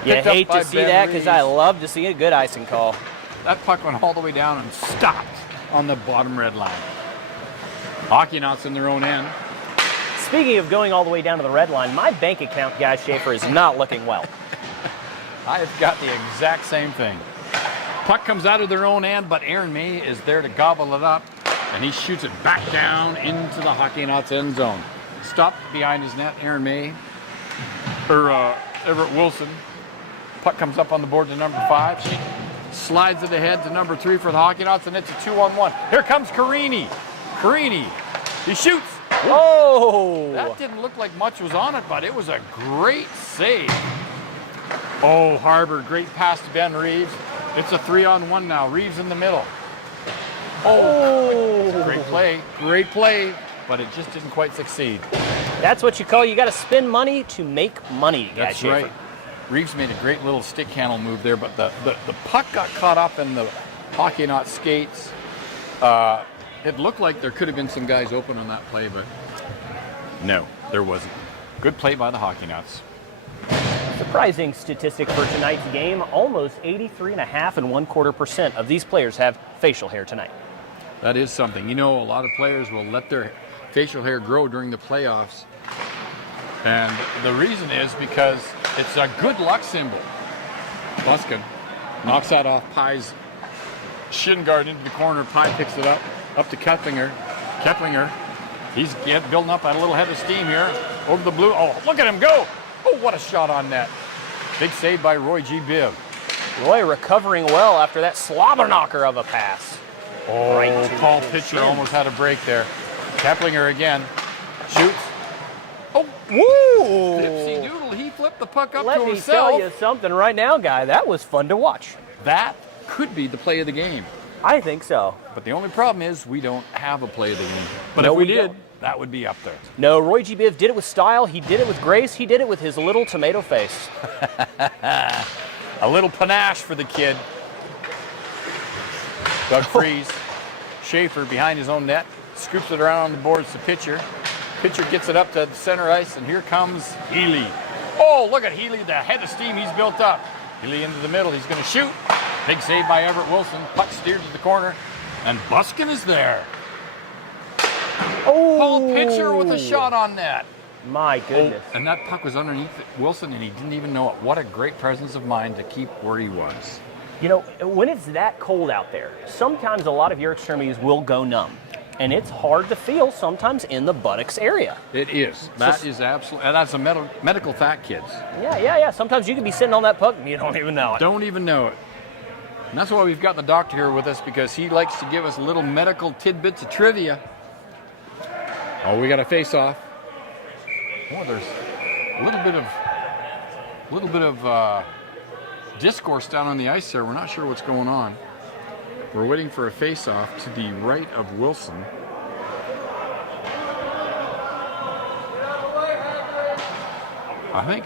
You Picked up hate by to see Ben that because I Reeves. love to see a good icing call. That puck went all the way down and stopped on the bottom red line. Hockeynauts in their own end. Speaking of going all the way down to the red line, my bank account, guy Schaefer, is not looking well. I've got the exact same thing. Puck comes out of their own end, but Aaron May is there to gobble it up, and he shoots it back down into the Hockeynauts end zone. Stopped behind his net, Aaron May, or Everett Wilson. Puck comes up on the board to number 5. She slides it ahead to number 3 for the Hockeynauts, and it's a 2-on-1. Here comes Carini. Carini, he shoots. Oh! That didn't look like much was on it, but it was a great save. Oh, Harbor, great pass to Ben Reeves. It's a 3-on-1 now. Reeves in the middle. Oh, great play, but it just didn't quite succeed. That's what you got to spend money to make money, guy That's Schaefer. right. Reeves made a great little stick handle move there, but the puck got caught up in the Hockeynauts skates. It looked like there could have been some guys open on that play, but no, there wasn't. Good play by the Hockeynauts. Surprising statistic for tonight's game, almost 83.5% of these players have facial hair tonight. That is something. You know, a lot of players will let their facial hair grow during the playoffs. And the reason is because it's a good luck symbol. Buskin knocks that off Pye's shin guard into the corner. Pye picks it up to Keplinger. Keplinger, he's building up a little head of steam here over the blue. Oh, look at him go. Oh, what a shot on net. Big save by Roy G. Biv. Roy recovering well after that slobber knocker of a pass. Oh, Right to Paul his Pitcher shin. almost had a break there. Keplinger again. Shoots. Oh, Woo! Dipsy Doodle, he flipped the puck up Let to me himself. tell you something right now, guy. That was fun to watch. That could be the play of the game. I think so. But the only problem is we don't have a play of the game. But No, if we we did, don't. that would be up there. No, Roy G. Biv did it with style. He did it with grace. He did it with his little tomato face. A little panache for the kid. Doug Freeze. Schaefer behind his own net. Scoops it around on the boards to Pitcher. Pitcher gets it up to the center ice, and here comes Healy. Oh, look at Healy, the head of steam he's built up. Healy into the middle. He's going to shoot. Big save by Everett Wilson. Puck steered to the corner, and Buskin is there. Oh! Paul Pitcher with a shot on net. My goodness. And that puck was underneath Wilson, and he didn't even know it. What a great presence of mind to keep where he was. You know, when it's that cold out there, sometimes a lot of your extremities will go numb. And it's hard to feel sometimes in the buttocks area. It is. That is absolutely, that's a medical fact, kids. Yeah. Sometimes you can be sitting on that puck and you don't even know it. Don't even know it. And that's why we've got the doctor here with us, because he likes to give us little medical tidbits of trivia. Oh, we got a face-off. Oh, there's a little bit of discourse down on the ice there. We're not sure what's going on. We're waiting for a face-off to the right of Wilson. I think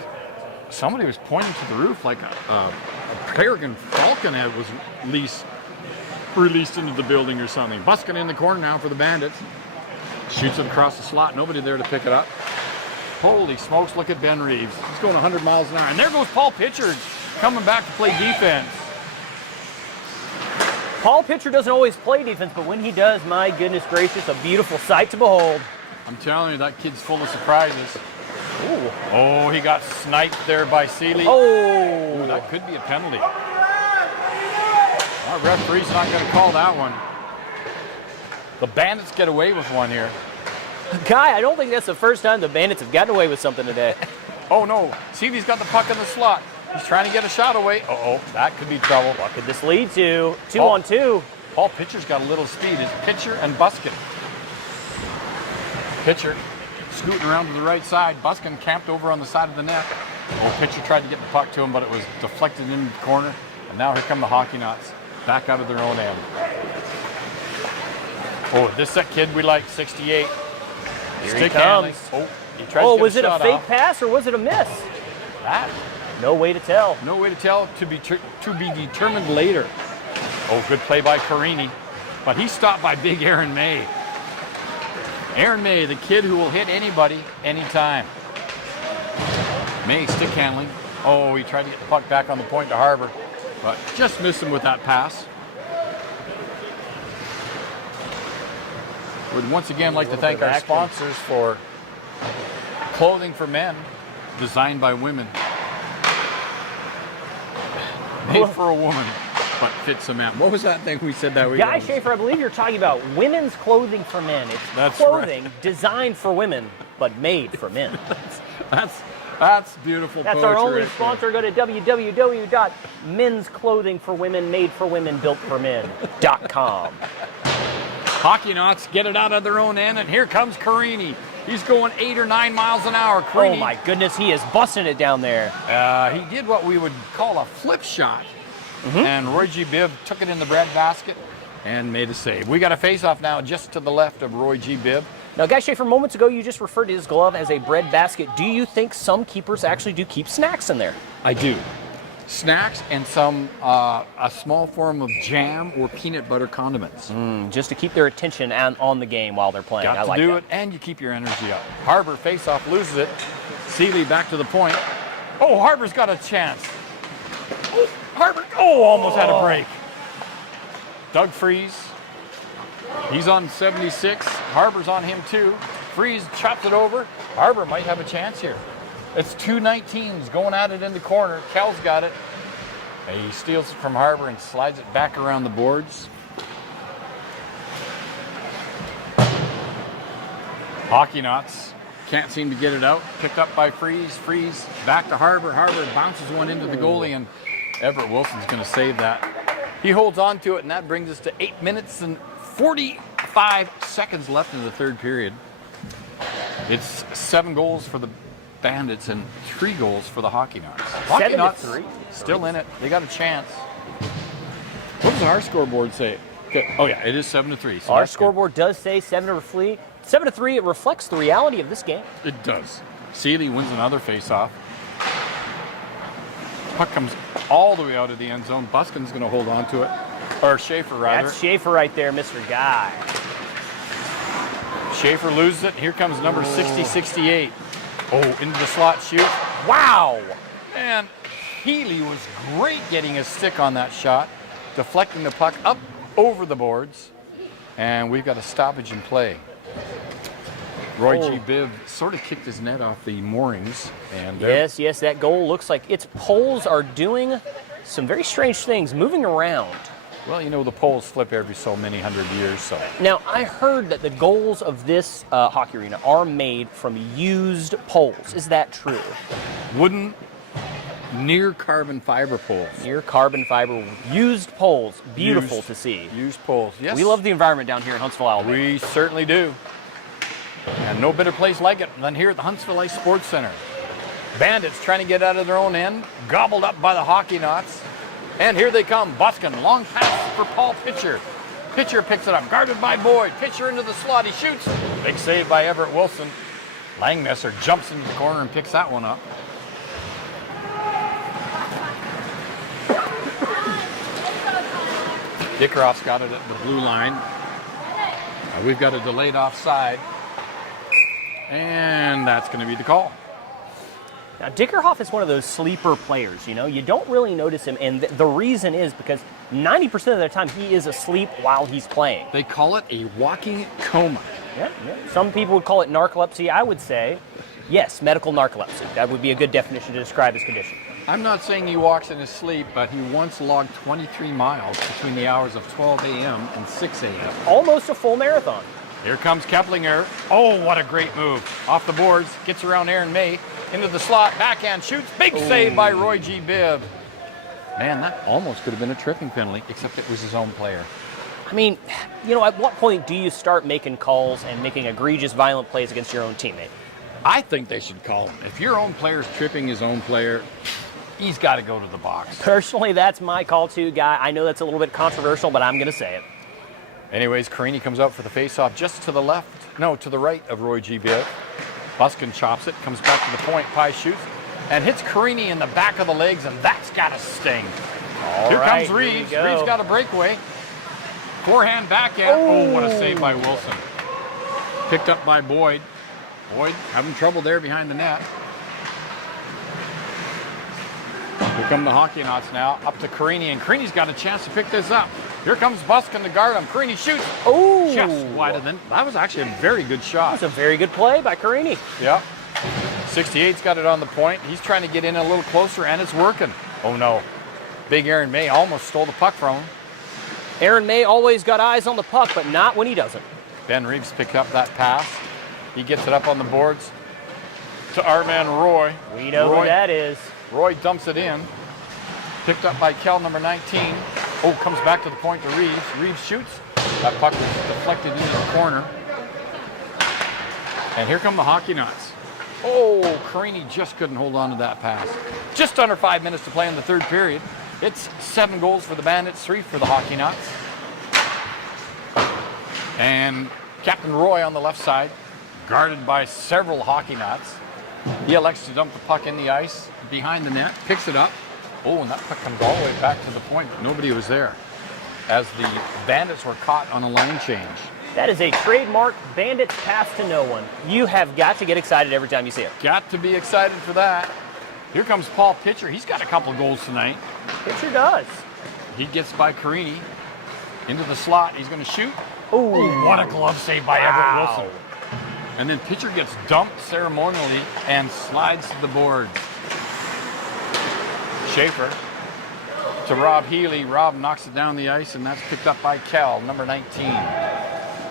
somebody was pointing to the roof like a peregrine falcon head was released into the building or something. Buskin in the corner now for the Bandits. Shoots it across the slot. Nobody there to pick it up. Holy smokes, look at Ben Reeves. He's going 100 miles an hour. And there goes Paul Pitcher coming back to play defense. Paul Pitcher doesn't always play defense, but when he does, my goodness gracious, a beautiful sight to behold. I'm telling you, that kid's full of surprises. Ooh. Oh, he got sniped there by Seeley. Oh. Ooh, that could be a penalty. Our referee's not going to call that one. The Bandits get away with one here. Guy, I don't think that's the first time the Bandits have gotten away with something today. Oh no, Seeley's got the puck in the slot. He's trying to get a shot away. Uh-oh, that could be trouble. What could this lead to? 2 Paul- on 2. Paul Pitcher's got a little speed. It's Pitcher and Buskin. Pitcher scooting around to the right side. Buskin camped over on the side of the net. Oh, Pitcher tried to get the puck to him, but it was deflected into the corner. And now here come the Hockeynauts, back out of their own end. Oh, this is that kid we like, 68. Here Stick he comes. handling. Oh, he tries to Oh, get was it a shot fake off. pass or was it a miss? That? No way to tell. No way to tell. To be determined later. Oh, good play by Carini. But he's stopped by big Aaron May. Aaron May, the kid who will hit anybody, anytime. May, stick handling. Oh, he tried to get the puck back on the point to Harbor, but just missed him with that pass. Would once again like to thank our sponsors for clothing for men, designed by women. Made for a woman, but fits a man. What was that thing we said that week? Guy Schaefer, I believe you're talking about women's clothing for men. It's That's clothing designed for women, but made for men. That's beautiful. That's poetry our only right there. sponsor. Go to www.mensclothingforwomen.madeforwomen.builtformen.com. Hockeynauts get it out of their own end, and here comes Carini. He's going 8 or 9 miles an hour. Oh Carini, my goodness, he is busting it down there. he did what we would call a flip shot. And Roy G. Bibb took it in the breadbasket and made a save. We got a face-off now just to the left of Roy G. Bibb. Now, Guy Schaefer, moments ago, you just referred to his glove as a bread basket. Do you think some keepers actually do keep snacks in there? I do. Snacks and some a small form of jam or peanut butter condiments. Just to keep their attention on the game while they're playing. Got I to like do that. it, and you keep your energy up. Harbor face-off loses it. Seeley back to the point. Oh, Harbor's got a chance. Oh, Harbor. Oh, almost had a break. Doug Freeze. He's on 76. Harbor's on him too. Freeze chops it over. Harbor might have a chance here. It's 219s going at it in the corner. Kel's got it. And he steals it from Harbor and slides it back around the boards. Hockeynauts can't seem to get it out. Picked up by Freeze. Freeze back to Harbor. Harbor bounces one into the goalie, and Everett Wilson's going to save that. He holds on to it, and that brings us to 8 minutes and 45 seconds left in the third period. It's 7 goals for the Bandits and 3 goals for the Hockeynauts. 7-3. Still in it. They got a chance. What does our scoreboard say? Okay. Oh yeah, it is 7-3. So Our that's good. scoreboard does say 7-3. 7-3. It reflects the reality of this game. It does. Seeley wins another face-off. Puck comes all the way out of the end zone. Buskin's going to hold on to it. Or Schaefer, rather. That's Schaefer right there, Mr. Guy. Schaefer loses it. Here comes number 60-68. Oh, into the slot shoot. Wow! And Healy was great getting his stick on that shot, deflecting the puck up over the boards. And we've got a stoppage in play. Roy G. Bibb sort of kicked his net off the moorings. And Yes, that goal looks like its poles are doing some very strange things, moving around. well, you know, the poles flip every so many hundred years, so. Now, I heard that the goals of this hockey arena are made from used poles. Is that true? Wooden, near carbon fiber poles. Near carbon fiber, used poles. Beautiful Used- to see. Used poles, yes. We love the environment down here in Huntsville, Alabama. We certainly do. And no better place like it than here at the Huntsville Ice Sports Center. Bandits trying to get out of their own end, gobbled up by the Hockeynauts. And here they come. Buskin, long pass for Paul Pitcher. Pitcher picks it up, guarded by Boyd. Pitcher into the slot, he shoots. Big save by Everett Wilson. Langmesser jumps into the corner and picks that one up. Dickeroff's got it at the blue line. We've got a delayed offside. And that's going to be the call. Now, Dickerhoff is one of those sleeper players, you know. You don't really notice him, and the reason is because 90% of the time he is asleep while he's playing. They call it a walking coma. Yeah. Some people would call it narcolepsy. I would say, yes, medical narcolepsy. That would be a good definition to describe his condition. I'm not saying he walks in his sleep, but he once logged 23 miles between the hours of 12 a.m. and 6 a.m. Almost a full marathon. Here comes Keplinger. Oh, what a great move. Off the boards, gets around Aaron May, into the slot, backhand shoots. Big save by Roy G. Bibb. Man, that almost could have been a tripping penalty, except it was his own player. I mean, you know, at what point do you start making calls and making egregious, violent plays against your own teammate? I think they should call him. If your own player's tripping his own player, he's got to go to the box. Personally, that's my call too, Guy. I know that's a little bit controversial, but I'm going to say it. Anyways, Carini comes out for the faceoff just to the right of Roy G. Bibb. Buskin chops it, comes back to the point, Pye shoots, and hits Carini in the back of the legs, and that's got to sting. Here comes Reeves. Here we go. Reeves got a breakaway. Forehand backhand. Oh, what a save by Wilson. Picked up by Boyd. Boyd having trouble there behind the net. Here come the Hockeynauts now, up to Carini, and Carini's got a chance to pick this up. Here comes Buskin to guard him. Carini shoots. Oh! Just wider than. That was actually a very good shot. That was a very good play by Carini. Yep. 68's got it on the point. He's trying to get in a little closer, and it's working. Oh, no. Big Aaron May almost stole the puck from him. Aaron May always got eyes on the puck, but not when he doesn't. Ben Reeves picked up that pass. He gets it up on the boards to our man Roy. We know who that is. Roy dumps it in. Picked up by Kel, number 19. Oh, comes back to the point to Reeves. Reeves shoots. That puck was deflected into the corner. And here come the Hockeynauts. Oh, Carini just couldn't hold on to that pass. Just under 5 minutes to play in the third period. It's 7 goals for the Bandits, 3 for the Hockeynauts. And Captain Roy on the left side, guarded by several Hockeynauts. He elects to dump the puck in the ice behind the net, picks it up. Oh, and that puck comes all the way back to the point, but nobody was there as the Bandits were caught on a line change. That is a trademark Bandits pass to no one. You have got to get excited every time you see it. Got to be excited for that. Here comes Paul Pitcher. He's got a couple of goals tonight. Pitcher does. He gets by Carini into the slot. He's going to shoot. Ooh. What a glove save by Everett Wilson. And then Pitcher gets dumped ceremonially and slides to the boards. Schaefer to Rob Healy. Rob knocks it down the ice, and that's picked up by Kel, number 19,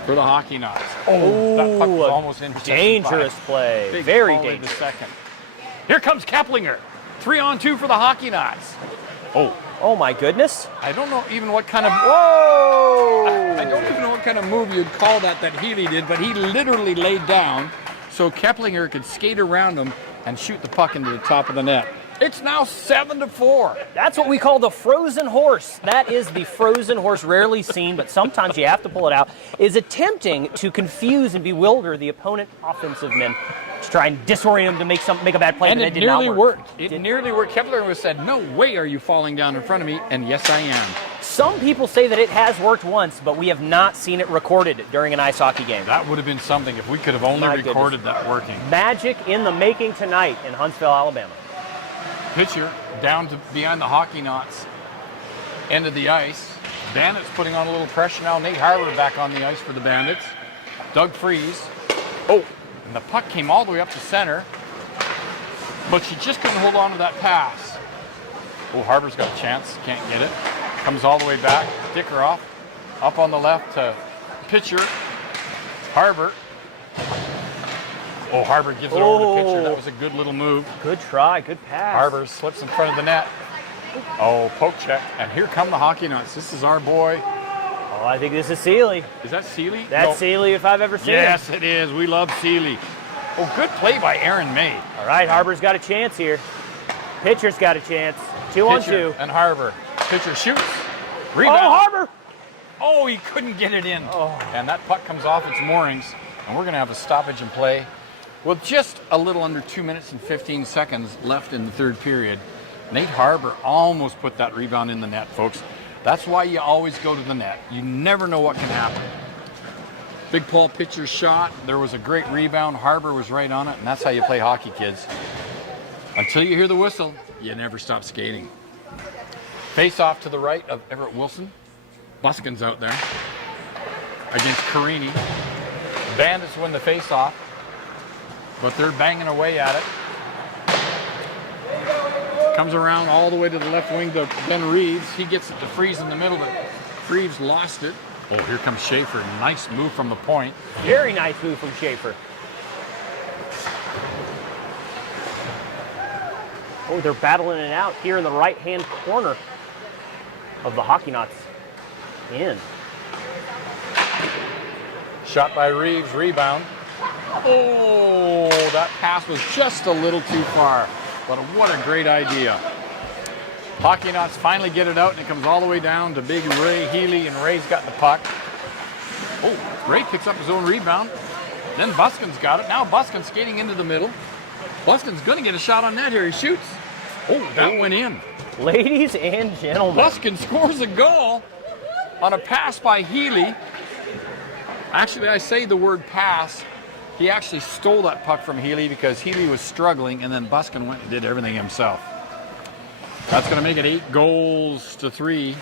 for the Hockeynauts. Oh, that puck was almost intercepted. Dangerous play. Big Very volley dangerous. to second. Here comes Keplinger. 3-on-2 for the Hockeynauts. Oh my goodness. I don't know even what kind of Whoa! I don't even know what kind of move you'd call that Healy did, but he literally laid down so Keplinger could skate around him and shoot the puck into the top of the net. It's now 7-4. That's what we call the frozen horse. That is the frozen horse, rarely seen, but sometimes you have to pull it out, is attempting to confuse and bewilder the opponent offensive men to try and disorient them to make a bad play. And but it did not nearly work. worked. It nearly worked. Keplinger said, "No way are you falling down in front of me," and yes, I am. Some people say that it has worked once, but we have not seen it recorded during an ice hockey game. That would have been something if we could have only recorded that working. Magic in the making tonight in Huntsville, Alabama. Pitcher down to behind the Hockeynauts end of the ice. Bandits putting on a little pressure now. Nate Harbour back on the ice for the Bandits. Doug Freeze. Oh, and the puck came all the way up to center, but she just couldn't hold on to that pass. Oh, Harbour's got a chance. Can't get it. Comes all the way back. Dickerhoff up on the left to Pitcher. Harbour. Oh, Harbour gives it over to Pitcher. That was a good little move. Good try, good pass. Harbour slips in front of the net. Oh, poke check. And here come the Hockeynauts. This is our boy. Oh, I think this is Seeley. Is that Seeley? That's Seeley if I've ever seen Yes, it is. We love Seeley. Oh, good play by Aaron May. All right, Harbour's got a chance here. Pitcher's got a chance. 2-on-2. And Harbour. Pitcher shoots. Rebound. Oh, Harbour! Oh, he couldn't get it in. Oh. And that puck comes off its moorings. And we're going to have a stoppage in play with just a little under 2 minutes and 15 seconds left in the third period. Nate Harbour almost put that rebound in the net, folks. That's why you always go to the net. You never know what can happen. Big Paul pitcher shot. There was a great rebound. Harbor was right on it, and that's how you play hockey, kids. Until you hear the whistle, you never stop skating. Face off to the right of Everett Wilson. Buskin's out there against Carini. Bandits win the face off, but they're banging away at it. Comes around all the way to the left wing to Ben Reeves. He gets it to Freeze in the middle, but Reeves lost it. Oh, here comes Schaefer. Nice move from the point. Very nice move from Schaefer. Oh, they're battling it out here in the right-hand corner of the Hockeynauts in. Shot by Reeves, rebound. Oh, that pass was just a little too far. But what a great idea. Hockeynauts finally get it out, and it comes all the way down to big Ray Healy, and Ray's got the puck. Oh, Ray picks up his own rebound. Then Buskin's got it. Now Buskin's skating into the middle. Buskin's going to get a shot on net here. He shoots. Oh, that went in. Ladies and gentlemen. Buskin scores a goal on a pass by Healy. Actually, I say the word pass. He actually stole that puck from Healy because Healy was struggling, and then Buskin went and did everything himself. That's going to make it 8-3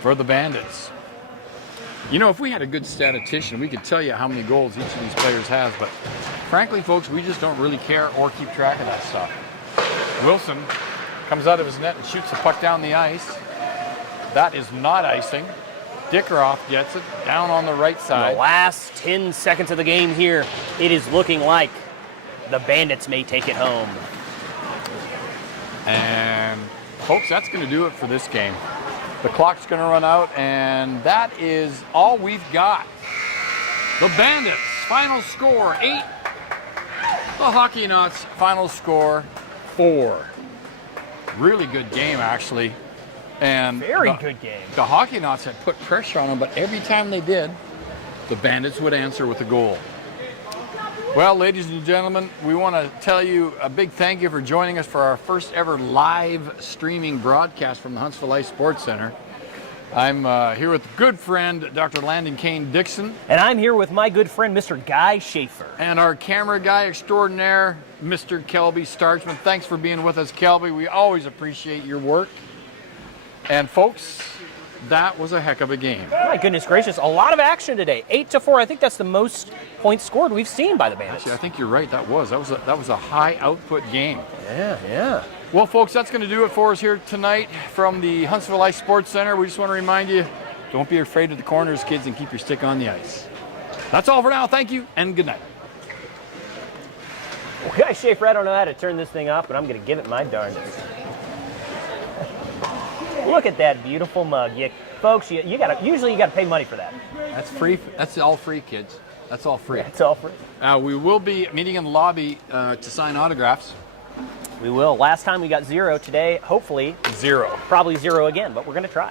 for the Bandits. You know, if we had a good statistician, we could tell you how many goals each of these players has, but frankly, folks, we just don't really care or keep track of that stuff. Wilson comes out of his net and shoots the puck down the ice. That is not icing. Dickeroff gets it down on the right side. The last 10 seconds of the game here, it is looking like the Bandits may take it home. And folks, that's going to do it for this game. The clock's going to run out, and that is all we've got. The Bandits final score 8. The Hockeynauts final score 4. Really good game, actually. And Very good game. The Hockeynauts had put pressure on them, but every time they did, the Bandits would answer with a goal. Well, ladies and gentlemen, we want to tell you a big thank you for joining us for our first ever live streaming broadcast from the Huntsville Ice Sports Center. I'm here with good friend, Dr. Landon Kane Dixon. And I'm here with my good friend, Mr. Guy Schaefer. And our camera guy extraordinaire, Mr. Kelby Starchman. Thanks for being with us, Kelby. We always appreciate your work. And folks, that was a heck of a game. My goodness gracious, a lot of action today. 8-4, I think that's the most points scored we've seen by the Bandits. Actually, I think you're right, that was a high output game. Yeah. Well, folks, that's going to do it for us here tonight from the Huntsville Ice Sports Center. We just want to remind you, don't be afraid of the corners, kids, and keep your stick on the ice. That's all for now. Thank you, and good night. Well, Guy Schaefer, I don't know how to turn this thing off, but I'm going to give it my darndest. Look at that beautiful mug. Folks, usually you gotta pay money for that. That's free. That's all free, kids. That's all free. It's all free. We will be meeting in the lobby to sign autographs. We will. Last time we got 0. Today, hopefully 0. Probably 0 again, but we're gonna try.